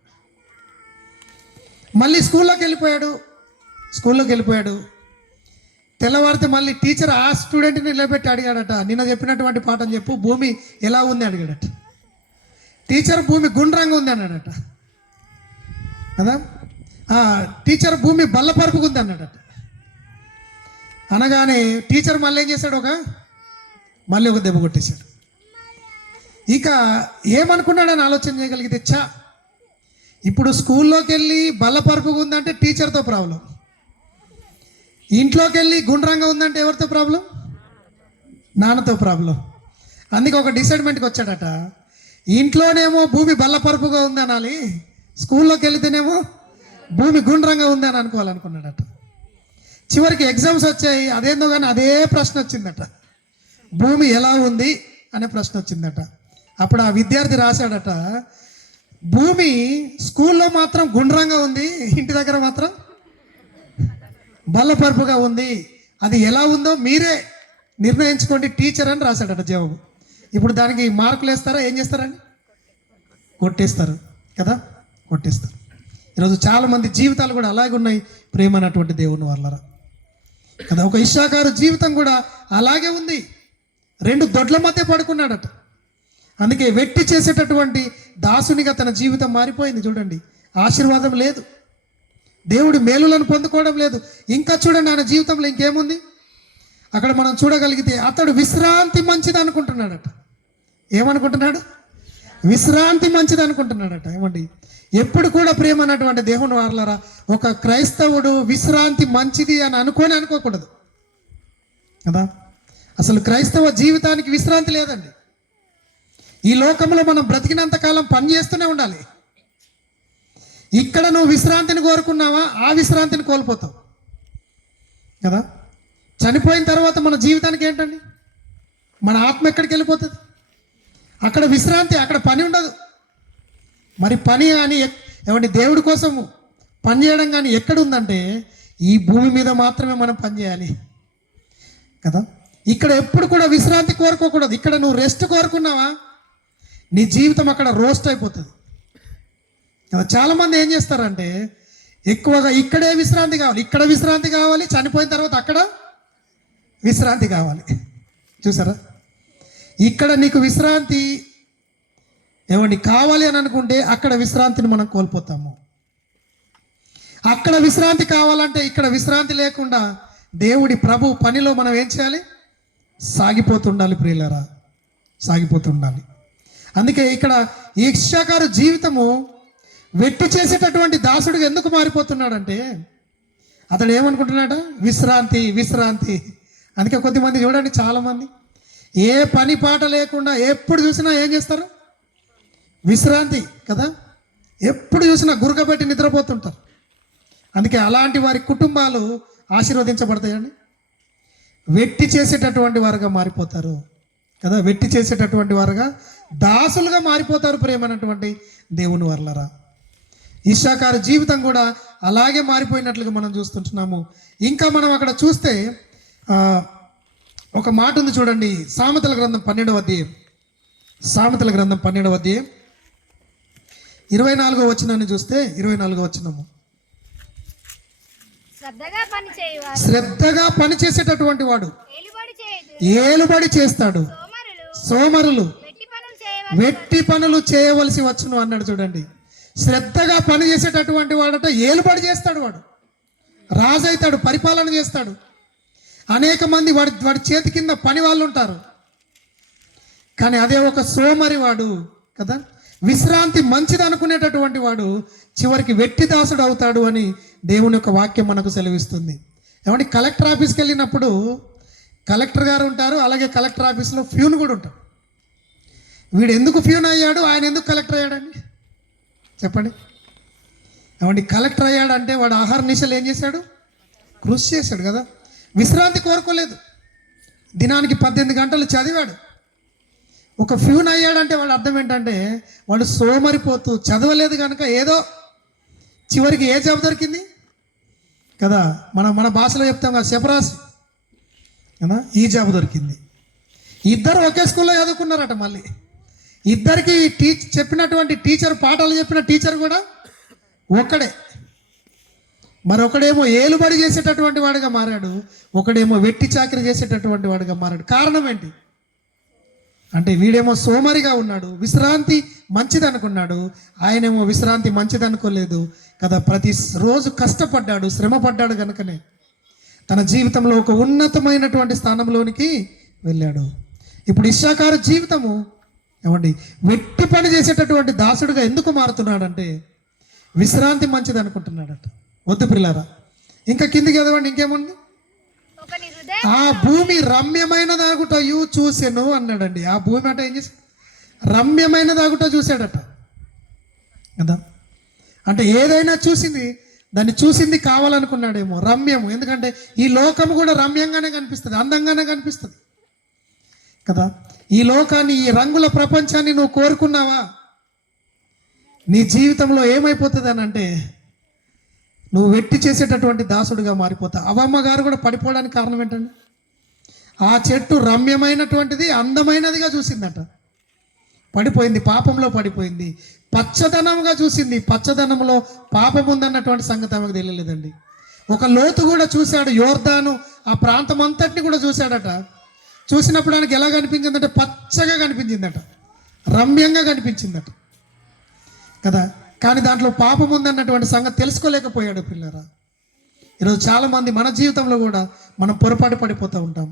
మళ్ళీ స్కూల్లోకి వెళ్ళిపోయాడు. తెల్లవారితే మళ్ళీ టీచర్ ఆ స్టూడెంట్ని నిలబెట్టి అడిగాడట, నిన్న చెప్పినటువంటి పాఠం చెప్పు, భూమి ఎలా ఉంది అడిగాడట. టీచర్ భూమి గుండ్రంగా ఉంది అన్నాడట కదా. టీచర్ భూమి బల్లపరుపుగా ఉంది అన్నాడట. అనగానే టీచర్ మళ్ళీ ఏం చేశాడు, మళ్ళీ ఒక దెబ్బ కొట్టేశాడు. ఇక ఏమనుకున్నాడని ఆలోచన చేయగలిగితే, ఇప్పుడు స్కూల్లోకి వెళ్ళి బల్లపరుపుగా ఉందంటే టీచర్తో ప్రాబ్లం, ఇంట్లోకి వెళ్ళి గుండ్రంగా ఉందంటే ఎవరితో ప్రాబ్లం, నాన్నతో ప్రాబ్లం. అందుకే ఒక డిసైడ్మెంట్కి వచ్చాడట, ఇంట్లోనేమో భూమి బల్లపరుపుగా ఉంది అనాలి, స్కూల్లోకి వెళితేనేమో భూమి గుండ్రంగా ఉంది అని అనుకోవాలనుకున్నాడట. చివరికి ఎగ్జామ్స్ వచ్చాయి, అదేందో కానీ అదే ప్రశ్న వచ్చిందట, భూమి ఎలా ఉంది అనే ప్రశ్న వచ్చిందట. అప్పుడు ఆ విద్యార్థి రాశాడట, భూమి స్కూల్లో మాత్రం గుండ్రంగా ఉంది, ఇంటి దగ్గర మాత్రం బల్లపరుపుగా ఉంది, అది ఎలా ఉందో మీరే నిర్ణయించుకోండి టీచర్ అని రాశాడట జవాబు. ఇప్పుడు దానికి మార్కులు వేస్తారా, ఏం చేస్తారండి, కొట్టేస్తారు కదా, కొట్టేస్తారు. ఈరోజు చాలామంది జీవితాలు కూడా అలాగే ఉన్నాయి ప్రేమ అన్నటువంటి దేవుని వల్లరా కదా. ఒక ఇశ్శాఖారు జీవితం కూడా అలాగే ఉంది, 2 దొడ్ల మధ్య పడుకున్నాడట. అందుకే వెట్టి చేసేటటువంటి దాసునిగా తన జీవితం మారిపోయింది. చూడండి, ఆశీర్వాదం లేదు, దేవుడి మేలులను పొందుకోవడం లేదు. ఇంకా చూడండి ఆయన జీవితంలో ఇంకేముంది అక్కడ మనం చూడగలిగితే, అతడు విశ్రాంతి మంచిది అనుకుంటున్నాడట. ఏమనుకుంటున్నాడు, విశ్రాంతి మంచిది అనుకుంటున్నాడట. ఏమండి, ఎప్పుడు కూడా ప్రేమ అన్నటువంటి దేవుని వారలారా, ఒక క్రైస్తవుడు విశ్రాంతి మంచిది అని అనుకోకూడదు కదా. అసలు క్రైస్తవ జీవితానికి విశ్రాంతి లేదండి. ఈ లోకంలో మనం బ్రతికినంత కాలం పని చేస్తూనే ఉండాలి. ఇక్కడ నువ్వు విశ్రాంతిని కోరుకున్నావా, ఆ విశ్రాంతిని కోల్పోతావు కదా. చనిపోయిన తర్వాత మన జీవితానికి ఏంటండి, మన ఆత్మ ఎక్కడికి వెళ్ళిపోతుంది, అక్కడ విశ్రాంతి, అక్కడ పని ఉండదు. మరి పని కానీ ఏమంటే దేవుడి కోసం పని చేయడం కానీ ఎక్కడ ఉందంటే ఈ భూమి మీద మాత్రమే మనం పని చేయాలి కదా. ఇక్కడ ఎప్పుడు కూడా విశ్రాంతి కోరుకోకూడదు. ఇక్కడ నువ్వు రెస్ట్ కోరుకున్నావా, నీ జీవితం అక్కడ రోస్ట్ అయిపోతుంది కదా. చాలామంది ఏం చేస్తారంటే ఎక్కువగా ఇక్కడే విశ్రాంతి కావాలి, ఇక్కడ విశ్రాంతి కావాలి, చనిపోయిన తర్వాత అక్కడ విశ్రాంతి కావాలి. చూసారా, ఇక్కడ నీకు విశ్రాంతి ఏమండి కావాలి అని అనుకుంటే అక్కడ విశ్రాంతిని మనం కోల్పోతాము. అక్కడ విశ్రాంతి కావాలంటే ఇక్కడ విశ్రాంతి లేకుండా దేవుడి ప్రభు పనిలో మనం ఏం చేయాలి, సాగిపోతుండాలి ప్రియులారా, సాగిపోతుండాలి. అందుకే ఇక్కడ ఈ ఇశ్శాఖారు జీవితము వెట్టి చేసేటటువంటి దాసుడిగా ఎందుకు మారిపోతున్నాడంటే, అతడు ఏమనుకుంటున్నాడ, విశ్రాంతి విశ్రాంతి. అందుకే కొద్దిమంది చూడండి, చాలామంది ఏ పని పాట లేకుండా ఎప్పుడు చూసినా ఏం చేస్తారు, విశ్రాంతి కదా. ఎప్పుడు చూసినా గురకబెట్టి నిద్రపోతుంటారు. అందుకే అలాంటి వారి కుటుంబాలు ఆశీర్వదించబడతాయండి. వెట్టి చేసేటటువంటి వారుగా మారిపోతారు కదా, వెట్టి చేసేటటువంటి వారుగా దాసులుగా మారిపోతారు ప్రేమనటువంటి దేవుని వర్లరా. ఇశ్శాఖారు జీవితం కూడా అలాగే మారిపోయినట్లుగా మనం చూస్తుంటున్నాము. ఇంకా మనం అక్కడ చూస్తే ఒక మాట ఉంది చూడండి, సామెతల గ్రంథం 12వ అధ్యాయం, సామెతల గ్రంథం 12వ అధ్యాయం 24వ వచనాన్ని చూస్తే, 24వ వచనము, శ్రద్ధగా పని చేసేటటువంటి వాడు ఏలుబడి చేస్తాడు, సోమరులు వెట్టి పనులు చేయవలసి వచ్చును అన్నాడు. చూడండి, శ్రద్ధగా పని చేసేటటువంటి వాడట ఏలుబడి చేస్తాడు, వాడు రాజు అవుతాడు, పరిపాలన చేస్తాడు. అనేక మంది వాడి చేతి కింద పని వాళ్ళు ఉంటారు. కానీ అదే ఒక సోమరి వాడు కదా, విశ్రాంతి మంచిది అనుకునేటటువంటి వాడు చివరికి వెట్టి దాసుడు అవుతాడు అని దేవుని యొక్క వాక్యం మనకు సెలవిస్తుంది. ఏమంటే కలెక్టర్ ఆఫీస్కి వెళ్ళినప్పుడు కలెక్టర్ గారు ఉంటారు, అలాగే కలెక్టర్ ఆఫీస్లో ఫ్యూన్ కూడా ఉంటారు. వీడు ఎందుకు ఫ్యూన్ అయ్యాడు, ఆయన ఎందుకు కలెక్టర్ అయ్యాడండి చెప్పండి. ఏమంటే కలెక్టర్ అయ్యాడంటే వాడు ఆహార నిశలు ఏం చేశాడు, కృషి చేశాడు కదా, విశ్రాంతి కోరుకోలేదు. దినానికి 18 గంటలు చదివాడు. ఒక ఫ్యూన్ అయ్యాడంటే వాడు అర్థం ఏంటంటే వాడు సోమరిపోతూ చదవలేదు కనుక ఏదో చివరికి ఏ జాబ్ దొరికింది, కదా, మన భాషలో చెప్తాం కదా, శపరాసి కదా, ఈ జాబ్ దొరికింది. ఇద్దరు ఒకే స్కూల్లో చదువుకున్నారట. మళ్ళీ ఇద్దరికి చెప్పినటువంటి టీచర్, పాఠాలు చెప్పిన టీచర్ కూడా ఒక్కడే. మరొకడేమో ఏలుబడి చేసేటటువంటి వాడిగా మారాడు, ఒకడేమో వెట్టి చాకరీ చేసేటటువంటి వాడిగా మారాడు. కారణం ఏంటి అంటే, వీడేమో సోమరిగా ఉన్నాడు, విశ్రాంతి మంచిది అనుకున్నాడు, ఆయనేమో విశ్రాంతి మంచిది అనుకోలేదు కదా. ప్రతి రోజు కష్టపడ్డాడు, శ్రమ పడ్డాడు కనుకనే తన జీవితంలో ఒక ఉన్నతమైనటువంటి స్థానంలోనికి వెళ్ళాడు. ఇప్పుడు ఇశ్శాఖారు జీవితము ఏమండి, వెట్టి పని చేసేటటువంటి దాసుడుగా ఎందుకు మారుతున్నాడంటే, విశ్రాంతి మంచిది అనుకుంటున్నాడట. వద్దు పిల్లారా, ఇంకా కిందికి ఎదవండి. ఇంకేముంది? ఆ భూమి రమ్యమైనదాగుటయు చూసెను అన్నాడండి. ఆ భూమి అంటే ఏం చేసి రమ్యమైనదాగుట చూశాడట కదా. అంటే ఏదైనా దాన్ని చూసింది కావాలనుకున్నాడేమో. రమ్యము, ఎందుకంటే ఈ లోకము కూడా రమ్యంగానే కనిపిస్తుంది, అందంగానే కనిపిస్తుంది కదా. ఈ లోకాన్ని, ఈ రంగుల ప్రపంచాన్ని నువ్వు కోరుకున్నావా? నీ జీవితంలో ఏమైపోతుంది అని అంటే, నువ్వు వెట్టి చేసేటటువంటి దాసుడుగా మారిపోతావు. అవమ్మ గారు కూడా పడిపోవడానికి కారణం ఏంటండి? ఆ చెట్టు రమ్యమైనటువంటిది, అందమైనదిగా చూసిందట, పడిపోయింది, పాపంలో పడిపోయింది. పచ్చదనంగా చూసింది, పచ్చదనంలో పాపం ఉందన్నటువంటి సంగతి ఆమెకు తెలియలేదండి. ఒక లోతు కూడా చూశాడు, యోర్దాను ఆ ప్రాంతం అంతటిని కూడా చూశాడట. చూసినప్పుడు ఆయనకి ఎలా కనిపించిందంటే, పచ్చగా కనిపించిందట, రమ్యంగా కనిపించిందట కదా. కానీ దాంట్లో పాపం ఉందన్నటువంటి సంగతి తెలుసుకోలేకపోయాడు. పిల్లరా, ఈరోజు చాలామంది మన జీవితంలో కూడా మనం పొరపాటు పడిపోతూ ఉంటాం.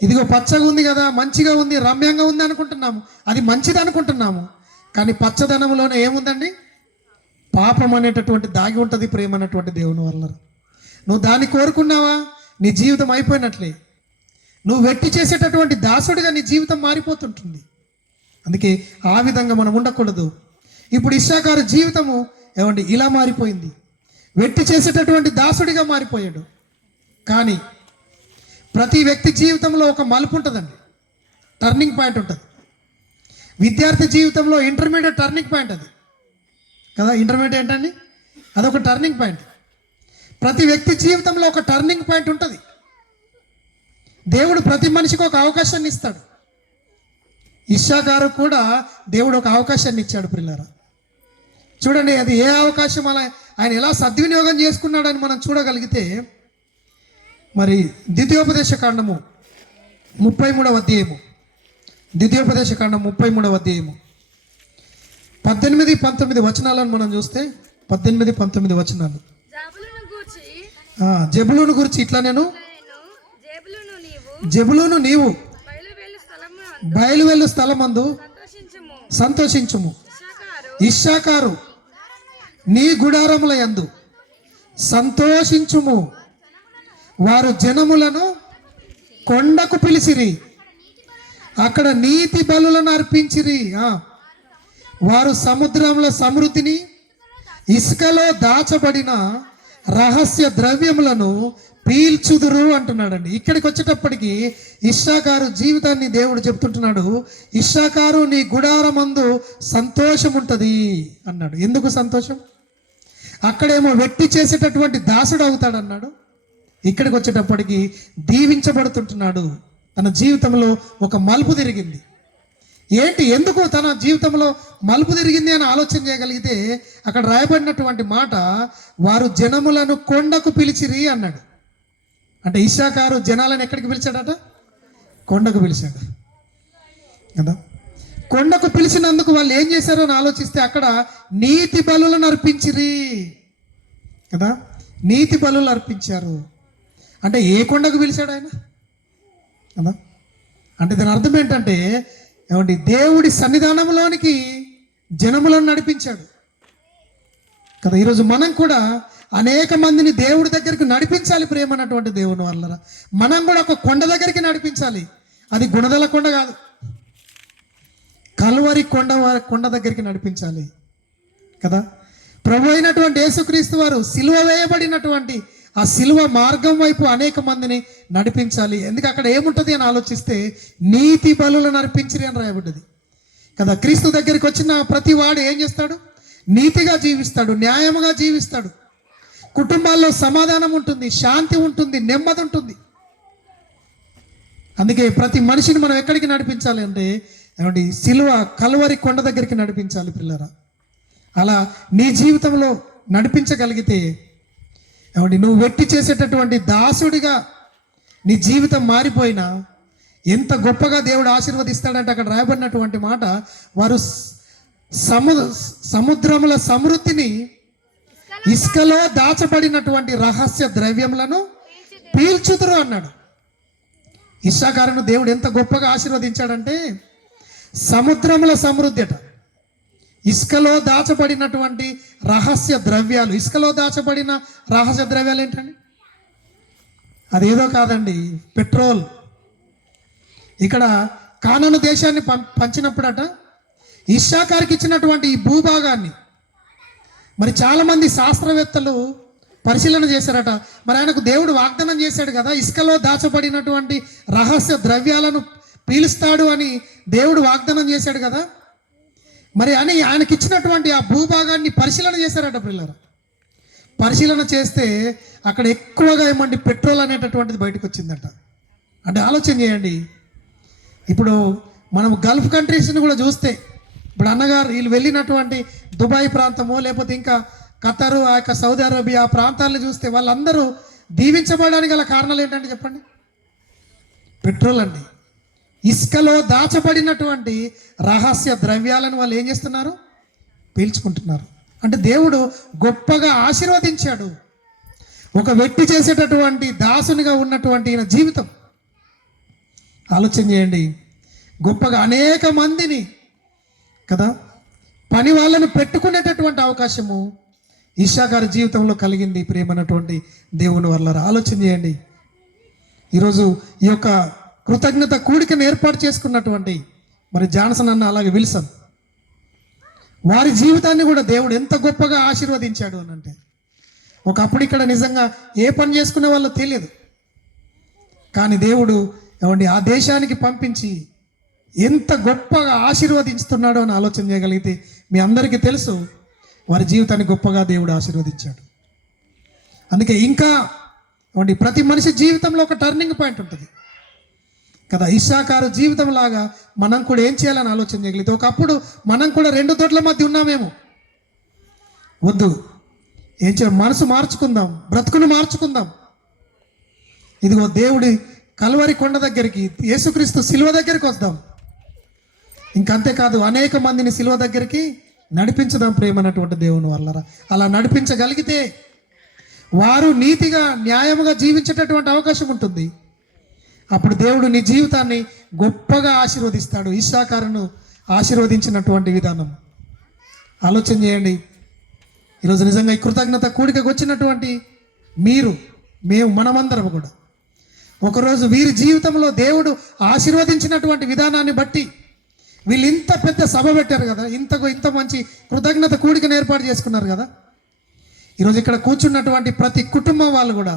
ఇదిగో పచ్చగా ఉంది కదా, మంచిగా ఉంది, రమ్యంగా ఉంది అనుకుంటున్నాము, అది మంచిది అనుకుంటున్నాము. కానీ పచ్చదనంలోనే ఏముందండి? పాపం అనేటటువంటి దాగి ఉంటుంది. ప్రేమ అనేటువంటి దేవుని వల్ల నువ్వు దాన్ని కోరుకున్నావా, నీ జీవితం అయిపోయినట్లే. నువ్వు వెట్టి చేసేటటువంటి దాసుడిగా నీ జీవితం మారిపోతుంటుంది. అందుకే ఆ విధంగా మనం ఉండకూడదు. ఇప్పుడు ఇశ్శాఖారు జీవితము ఏమండి ఇలా మారిపోయింది, వెట్టి చేసేటటువంటి దాసుడిగా మారిపోయాడు. కానీ ప్రతి వ్యక్తి జీవితంలో ఒక మలుపు ఉంటుందండి, టర్నింగ్ పాయింట్ ఉంటుంది. విద్యార్థి జీవితంలో ఇంటర్మీడియట్ టర్నింగ్ పాయింట్ అది కదా. ఇంటర్మీడియట్ ఏంటండి? అదొక టర్నింగ్ పాయింట్. ప్రతి వ్యక్తి జీవితంలో ఒక టర్నింగ్ పాయింట్ ఉంటుంది. దేవుడు ప్రతి మనిషికి ఒక అవకాశాన్ని ఇస్తాడు. ఇశ్శాఖారు కూడా దేవుడు ఒక అవకాశాన్ని ఇచ్చాడు. పిల్లరా చూడండి, అది ఏ అవకాశం, అలా ఆయన ఎలా సద్వినియోగం చేసుకున్నాడని మనం చూడగలిగితే, మరి ద్వితీయోపదేశ కాండము 33వ అధ్యాయము, ద్వితీయోపదేశ కాండం 33వ అధ్యాయము 18-19 వచనాలను మనం చూస్తే, 18-19 వచనాలు. జెబులూను గురించి ఇట్లా, నేను జెబులూను నీవు బయలువెళ్ళు స్థలమందు సంతోషించుము. ఇశ్శాఖారు నీ గుడారముల యందు సంతోషించుము. వారు జనములను కొండకు పిలిచిరి, అక్కడ నీతి బలులను అర్పించిరి. వారు సముద్రముల సమృద్ధిని, ఇసుకలో దాచబడిన రహస్య ద్రవ్యములను పీల్చుదురు అంటున్నాడండి. ఇక్కడికి వచ్చేటప్పటికి ఇశ్శాఖారు జీవితాన్ని దేవుడు చెప్తుంటున్నాడు. ఇశ్శాఖారు నీ గుడారమందు సంతోషం ఉంటుంది అన్నాడు. ఎందుకు సంతోషం? అక్కడేమో వెట్టి చేసేటటువంటి దాసుడు అవుతాడు అన్నాడు. ఇక్కడికి వచ్చేటప్పటికి దీవించబడుతుంటున్నాడు. తన జీవితంలో ఒక మలుపు తిరిగింది. ఏంటి, ఎందుకు తన జీవితంలో మలుపు తిరిగింది అని ఆలోచన చేయగలిగితే, అక్కడ రాయబడినటువంటి మాట, వారు జనములను కొండకు పిలిచిరి అన్నాడు. అంటే ఇశ్శాఖారు జనాలను ఎక్కడికి పిలిచాడట? కొండకు పిలిచాడు కదా. కొండకు పిలిచినందుకు వాళ్ళు ఏం చేశారో అని ఆలోచిస్తే, అక్కడ నీతి బలులను అర్పించిరి కదా. నీతి బలులు అర్పించారు అంటే ఏ కొండకు పిలిచాడు ఆయన కదా. అంటే దాని అర్థం ఏంటంటే, ఏమండి, దేవుడి సన్నిధానంలోనికి జనములను నడిపించాడు కదా. ఈరోజు మనం కూడా అనేక మందిని దేవుడి దగ్గరికి నడిపించాలి. ప్రేమ అన్నటువంటి దేవుని వల్ల మనం కూడా ఒక కొండ దగ్గరికి నడిపించాలి. అది గుణదల కొండ కాదు, కల్వరి కొండ దగ్గరికి నడిపించాలి కదా. ప్రభు అయినటువంటి యేసుక్రీస్తు వారు సిలువ వేయబడినటువంటి ఆ సిలువ మార్గం వైపు అనేక మందిని నడిపించాలి. ఎందుకు అక్కడ ఏముంటుంది అని ఆలోచిస్తే, నీతి బలులను అర్పించిరి అని రాయబడ్డది కదా. క్రీస్తు దగ్గరికి వచ్చిన ప్రతి వాడు ఏం చేస్తాడు? నీతిగా జీవిస్తాడు, న్యాయముగా జీవిస్తాడు. కుటుంబాల్లో సమాధానం ఉంటుంది, శాంతి ఉంటుంది, నెమ్మది ఉంటుంది. అందుకే ప్రతి మనిషిని మనం ఎక్కడికి నడిపించాలి అంటే ఏమండి, సిలువ కలువరి కొండ దగ్గరికి నడిపించాలి పిల్లరా. అలా నీ జీవితంలో నడిపించగలిగితే ఏమండి, నువ్వు వెట్టి చేసేటటువంటి దాసుడిగా నీ జీవితం మారిపోయినా ఎంత గొప్పగా దేవుడు ఆశీర్వదిస్తాడంటే అక్కడ రాయబడినటువంటి మాట, వారు సముద్రముల సమృద్ధిని ఇసుకలో దాచబడినటువంటి రహస్య ద్రవ్యములను పీల్చుదురు అన్నాడు. ఇస్సాకారును దేవుడు ఎంత గొప్పగా ఆశీర్వదించాడంటే సముద్రముల సమృద్ధి అట, ఇసుకలో దాచబడినటువంటి రహస్య ద్రవ్యాలు. ఇసుకలో దాచబడిన రహస్య ద్రవ్యాలు ఏంటండి? అదేదో కాదండి, పెట్రోల్. ఇక్కడ కానాను దేశాన్ని పంచినప్పుడట ఇస్సాకారుకి ఇచ్చినటువంటి ఈ భూభాగాన్ని మరి చాలామంది శాస్త్రవేత్తలు పరిశీలన చేశారట. మరి ఆయనకు దేవుడు వాగ్దానం చేశాడు కదా, ఇసుకలో దాచబడినటువంటి రహస్య ద్రవ్యాలను పీలుస్తాడు అని దేవుడు వాగ్దానం చేశాడు కదా. మరి అని ఆయనకి ఇచ్చినటువంటి ఆ భూభాగాన్ని పరిశీలన చేశారట పిల్లలు. పరిశీలన చేస్తే అక్కడ ఎక్కువగా ఏమండి పెట్రోల్ అనేటటువంటిది బయటకు వచ్చిందట. అంటే ఆలోచన చేయండి, ఇప్పుడు మనం గల్ఫ్ కంట్రీస్ని కూడా చూస్తే, ఇప్పుడు అన్నగారు వీళ్ళు వెళ్ళినటువంటి దుబాయ్ ప్రాంతమో లేకపోతే ఇంకా ఖతరు, ఆ యొక్క సౌదీ అరేబియా ఆ ప్రాంతాలను చూస్తే వాళ్ళందరూ దీవించబడడానికి గల కారణాలు ఏంటంటే చెప్పండి? పెట్రోల్ అండి. ఇసుకలో దాచబడినటువంటి రహస్య ద్రవ్యాలను వాళ్ళు ఏం చేస్తున్నారు? పీల్చుకుంటున్నారు. అంటే దేవుడు గొప్పగా ఆశీర్వదించాడు ఒక వ్యక్తి చేసేటటువంటి దాసునిగా ఉన్నటువంటి ఈయన జీవితం. ఆలోచన చేయండి, గొప్పగా అనేక మందిని కదా పని వాళ్ళను పెట్టుకునేటటువంటి అవకాశము ఇస్సాకారు జీవితంలో కలిగింది. ప్రేమనటువంటి దేవుని వల్ల ఆలోచన చేయండి. ఈరోజు ఈ యొక్క కృతజ్ఞత కూడికను ఏర్పాటు చేసుకున్నటువంటి మరి జాన్సన్ అన్న, అలాగే విల్సన్, వారి జీవితాన్ని కూడా దేవుడు ఎంత గొప్పగా ఆశీర్వదించాడు అని అంటే, ఒకప్పుడు ఇక్కడ నిజంగా ఏ పని చేసుకునే వాళ్ళో తెలియదు, కానీ దేవుడు ఏమండి ఆ దేశానికి పంపించి ఎంత గొప్పగా ఆశీర్వదిస్తున్నాడో అని ఆలోచన చేయగలిగితే మీ అందరికీ తెలుసు వారి జీవితాన్ని గొప్పగా దేవుడు ఆశీర్వదించాడు. అందుకే ఇంకా ఏమండి ప్రతి మనిషి జీవితంలో ఒక టర్నింగ్ పాయింట్ ఉంటుంది కదా. ఇస్సాకారు జీవితం లాగా మనం కూడా ఏం చేయాలని ఆలోచన చేయగలిగితే, ఒకప్పుడు మనం కూడా రెండు దొడ్ల మధ్య ఉన్నామేమో. వద్దు, ఏం చేయాలి? మనసు మార్చుకుందాం, బ్రతుకును మార్చుకుందాం. ఇదిగో దేవుడి కల్వరి కొండ దగ్గరికి, యేసుక్రీస్తు సిలువ దగ్గరికి వద్దాం. ఇంకంతేకాదు అనేక మందిని సిలువ దగ్గరికి నడిపించదాం ప్రేమన్నటువంటి దేవుని వల్ల. అలా నడిపించగలిగితే వారు నీతిగా న్యాయముగా జీవించేటటువంటి అవకాశం ఉంటుంది. అప్పుడు దేవుడు నీ జీవితాన్ని గొప్పగా ఆశీర్వదిస్తాడు. ఇస్సాకారును ఆశీర్వదించినటువంటి విధానం ఆలోచన చేయండి. ఈరోజు నిజంగా ఈ కృతజ్ఞత కూడికకు వచ్చినటువంటి మీరు, మేము, మనమందరం కూడా ఒకరోజు వీరి జీవితంలో దేవుడు ఆశీర్వదించినటువంటి విధానాన్ని బట్టి వీళ్ళు ఇంత పెద్ద సభ పెట్టారు కదా, ఇంత మంచి కృతజ్ఞత కూడికను ఏర్పాటు చేసుకున్నారు కదా. ఈరోజు ఇక్కడ కూర్చున్నటువంటి ప్రతి కుటుంబం వాళ్ళు కూడా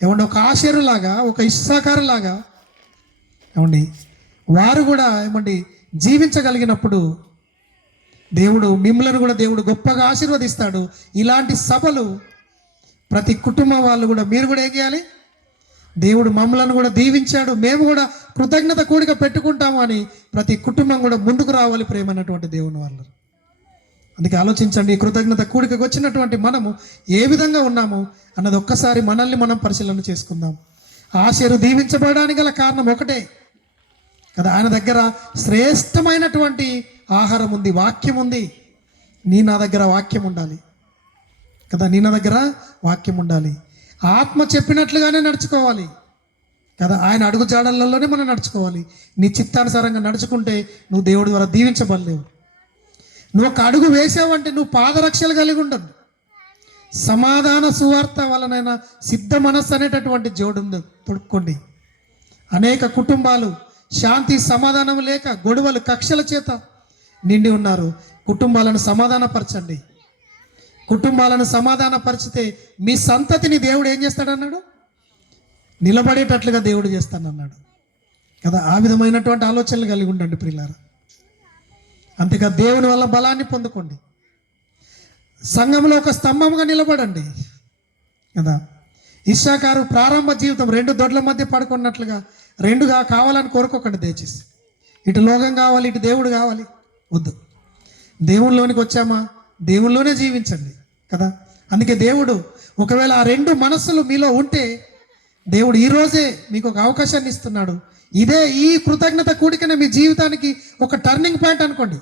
ఏమండి ఒక ఆశీర్లాగా, ఒక ఇస్సాకారులాగా ఏమండి వారు కూడా ఏమండి జీవించగలిగినప్పుడు దేవుడు మిమ్మల్ని కూడా దేవుడు గొప్పగా ఆశీర్వదిస్తాడు. ఇలాంటి సభలు ప్రతి కుటుంబం వాళ్ళు కూడా, మీరు కూడా ఏం చేయాలి? దేవుడు మమ్మలను కూడా దీవించాడు, మేము కూడా కృతజ్ఞత కూడిక పెట్టుకుంటాము అని ప్రతి కుటుంబం కూడా ముందుకు రావాలి ప్రేమన్నటువంటి దేవుని వాళ్ళు. అందుకే ఆలోచించండి, కృతజ్ఞత కూడికకు వచ్చినటువంటి మనము ఏ విధంగా ఉన్నాము అన్నది ఒక్కసారి మనల్ని మనం పరిశీలన చేసుకుందాం. ఆశీర్వాదం దీవించబడడానికి గల కారణం ఒకటే కదా, ఆయన దగ్గర శ్రేష్టమైనటువంటి ఆహారం ఉంది, వాక్యం ఉంది. నా దగ్గర వాక్యం ఉండాలి కదా, నా దగ్గర వాక్యం ఉండాలి. ఆత్మ చెప్పినట్లుగానే నడుచుకోవాలి కదా, ఆయన అడుగు జాడలలోనే మనం నడుచుకోవాలి. నీ చిత్తానుసారంగా నడుచుకుంటే నువ్వు దేవుడి ద్వారా దీవించబడలేవు. నువ్వు ఒక అడుగు వేసావంటే నువ్వు పాదరక్షలు కలిగి ఉండదు. సమాధాన సువార్త వలనైనా సిద్ధ మనస్సు అనేటటువంటి జోడుంది తొడుక్కోండి. అనేక కుటుంబాలు శాంతి సమాధానం లేక గొడవలు కక్షల చేత నిండి ఉన్నారు. కుటుంబాలను సమాధానపరచండి. కుటుంబాలను సమాధానపరిచితే మీ సంతతిని దేవుడు ఏం చేస్తాడన్నాడు? నిలబడేటట్లుగా దేవుడు చేస్తానన్నాడు కదా. ఆ విధమైనటువంటి ఆలోచనలు కలిగి ఉండండి ప్రియులారా. అంతేకా దేవుని వల్ల బలాన్ని పొందుకోండి. సంఘంలో ఒక స్తంభంగా నిలబడండి. కదా. ఇస్సాకారు ప్రారంభ జీవితం 2 దొడ్ల మధ్య పడుకున్నట్లుగా 2గా కావాలని కోరుకోకండి దయచేసి. ఇటు లోకం కావాలి, ఇటు దేవుడు కావాలి, వద్దు. దేవుళ్ళలోనికి వచ్చామా, దేవుళ్ళలోనే జీవించండి కదా. అందుకే దేవుడు ఒకవేళ ఆ 2 మనస్సులు మీలో ఉంటే దేవుడు ఈరోజే మీకు ఒక అవకాశాన్ని ఇస్తున్నాడు. ఈ కృతజ్ఞత కూడికనే మీ జీవితానికి ఒక టర్నింగ్ పాయింట్ అనుకోండి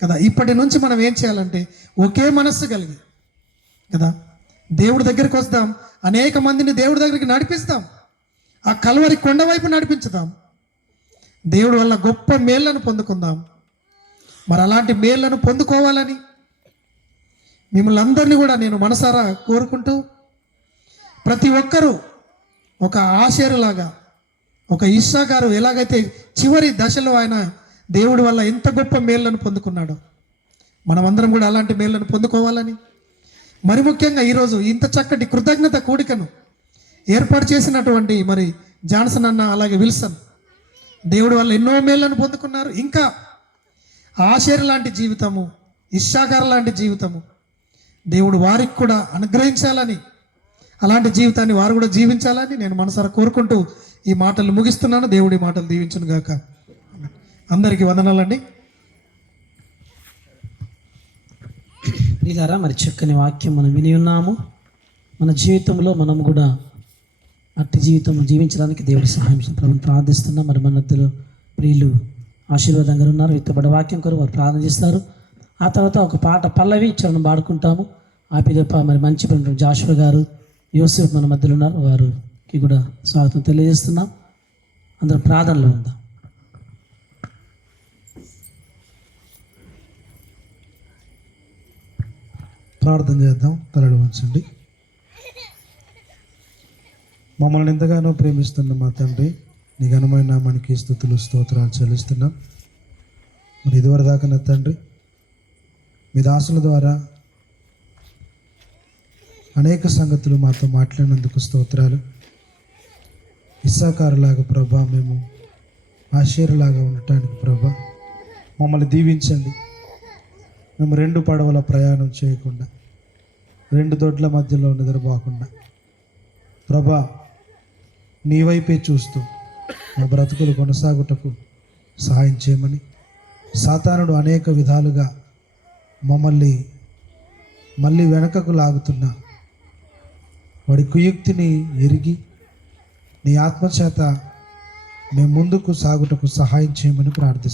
కదా. ఇప్పటి నుంచి మనం ఏం చేయాలంటే ఒకే మనస్సు కలిగి కదా దేవుడి దగ్గరికి వస్తాం, అనేక మందిని దేవుడి దగ్గరికి నడిపిస్తాం, ఆ కల్వరి కొండ వైపు నడిపించుదాం, దేవుడి వల్ల గొప్ప మేళ్లను పొందుకుందాం. మరి అలాంటి మేళ్లను పొందుకోవాలని మిమ్మల్ని అందరినీ కూడా నేను మనసారా కోరుకుంటూ, ప్రతి ఒక్కరూ ఒక ఆషేరులాగా, ఒక ఇస్సాకారు ఎలాగైతే చివరి దశలో ఆయన దేవుడి వల్ల ఎంత గొప్ప మేళ్లను పొందుకున్నాడో మనమందరం కూడా అలాంటి మేళ్లను పొందుకోవాలని, మరి ముఖ్యంగా ఈరోజు ఇంత చక్కటి కృతజ్ఞత కూడికను ఏర్పాటు చేసినటువంటి మరి జాన్సన్ అన్న, అలాగే విల్సన్ దేవుడి వల్ల ఎన్నో మేళ్లను పొందుకున్నారు. ఇంకా ఆషేరు లాంటి జీవితము, ఇస్సాకారు లాంటి జీవితము దేవుడు వారికి కూడా అనుగ్రహించాలని, అలాంటి జీవితాన్ని వారు కూడా జీవించాలని నేను మనసారా కోరుకుంటూ ఈ మాటలు ముగిస్తున్నాను. దేవుడి మాటలు దీవించును గాక. అందరికీ వందనాలండి. ప్రియులారా, మరి చక్కని వాక్యం మనం విని ఉన్నాము. మన జీవితంలో మనం కూడా అట్టి జీవితం జీవించడానికి దేవుడి సహాయం ప్రార్థిస్తున్నాం. మరి మన మధ్యలో ప్రియులు ఆశీర్వాదంగా ఉన్నారు. విత్తబడ్డ వాక్యం కొరకు వారు ప్రార్థన చేస్తారు. ఆ తర్వాత ఒక పాట పల్లవి చరణం పాడుకుంటాము. ఆ పిదప మరి మంచి జాషువా గారు, యోసేఫ్ మన మధ్యలో ఉన్నారు, వారికి కూడా స్వాగతం తెలియజేస్తున్నాం. అందరం ప్రార్థనలో ఉందాం. ప్రార్థన చేద్దాం. తలలు వంచండి. మమ్మల్ని ఎంతగానో ప్రేమిస్తున్న మా తండ్రి, నీ ఘనమైన నామానికి స్తుతులు స్తోత్రాలు చెల్లిస్తున్నాం. మరి ఇదివరదాకా నా తండ్రి మీ దాసుల ద్వారా అనేక సంగతులు మాతో మాట్లాడినందుకు స్తోత్రాలు. ఇస్సాకారులాగా ప్రభా, మేము ఆషేరులాగా ఉండటానికి ప్రభా మమ్మల్ని దీవించండి. మేము 2 పడవల ప్రయాణం చేయకుండా, 2 దొడ్ల మధ్యలో నిద్రపోకుండా ప్రభా నీ వైపే చూస్తూ మా బ్రతుకులు కొనసాగుటకు సహాయం చేయమని, సాతానుడు అనేక విధాలుగా మమ్మల్ని మళ్ళీ వెనకకు లాగుతున్న వాడి కుయుక్తిని ఎరిగి నీ ఆత్మచేత మేము ముందుకు సాగుటకు సహాయం చేయమని ప్రార్థిస్తున్నాం.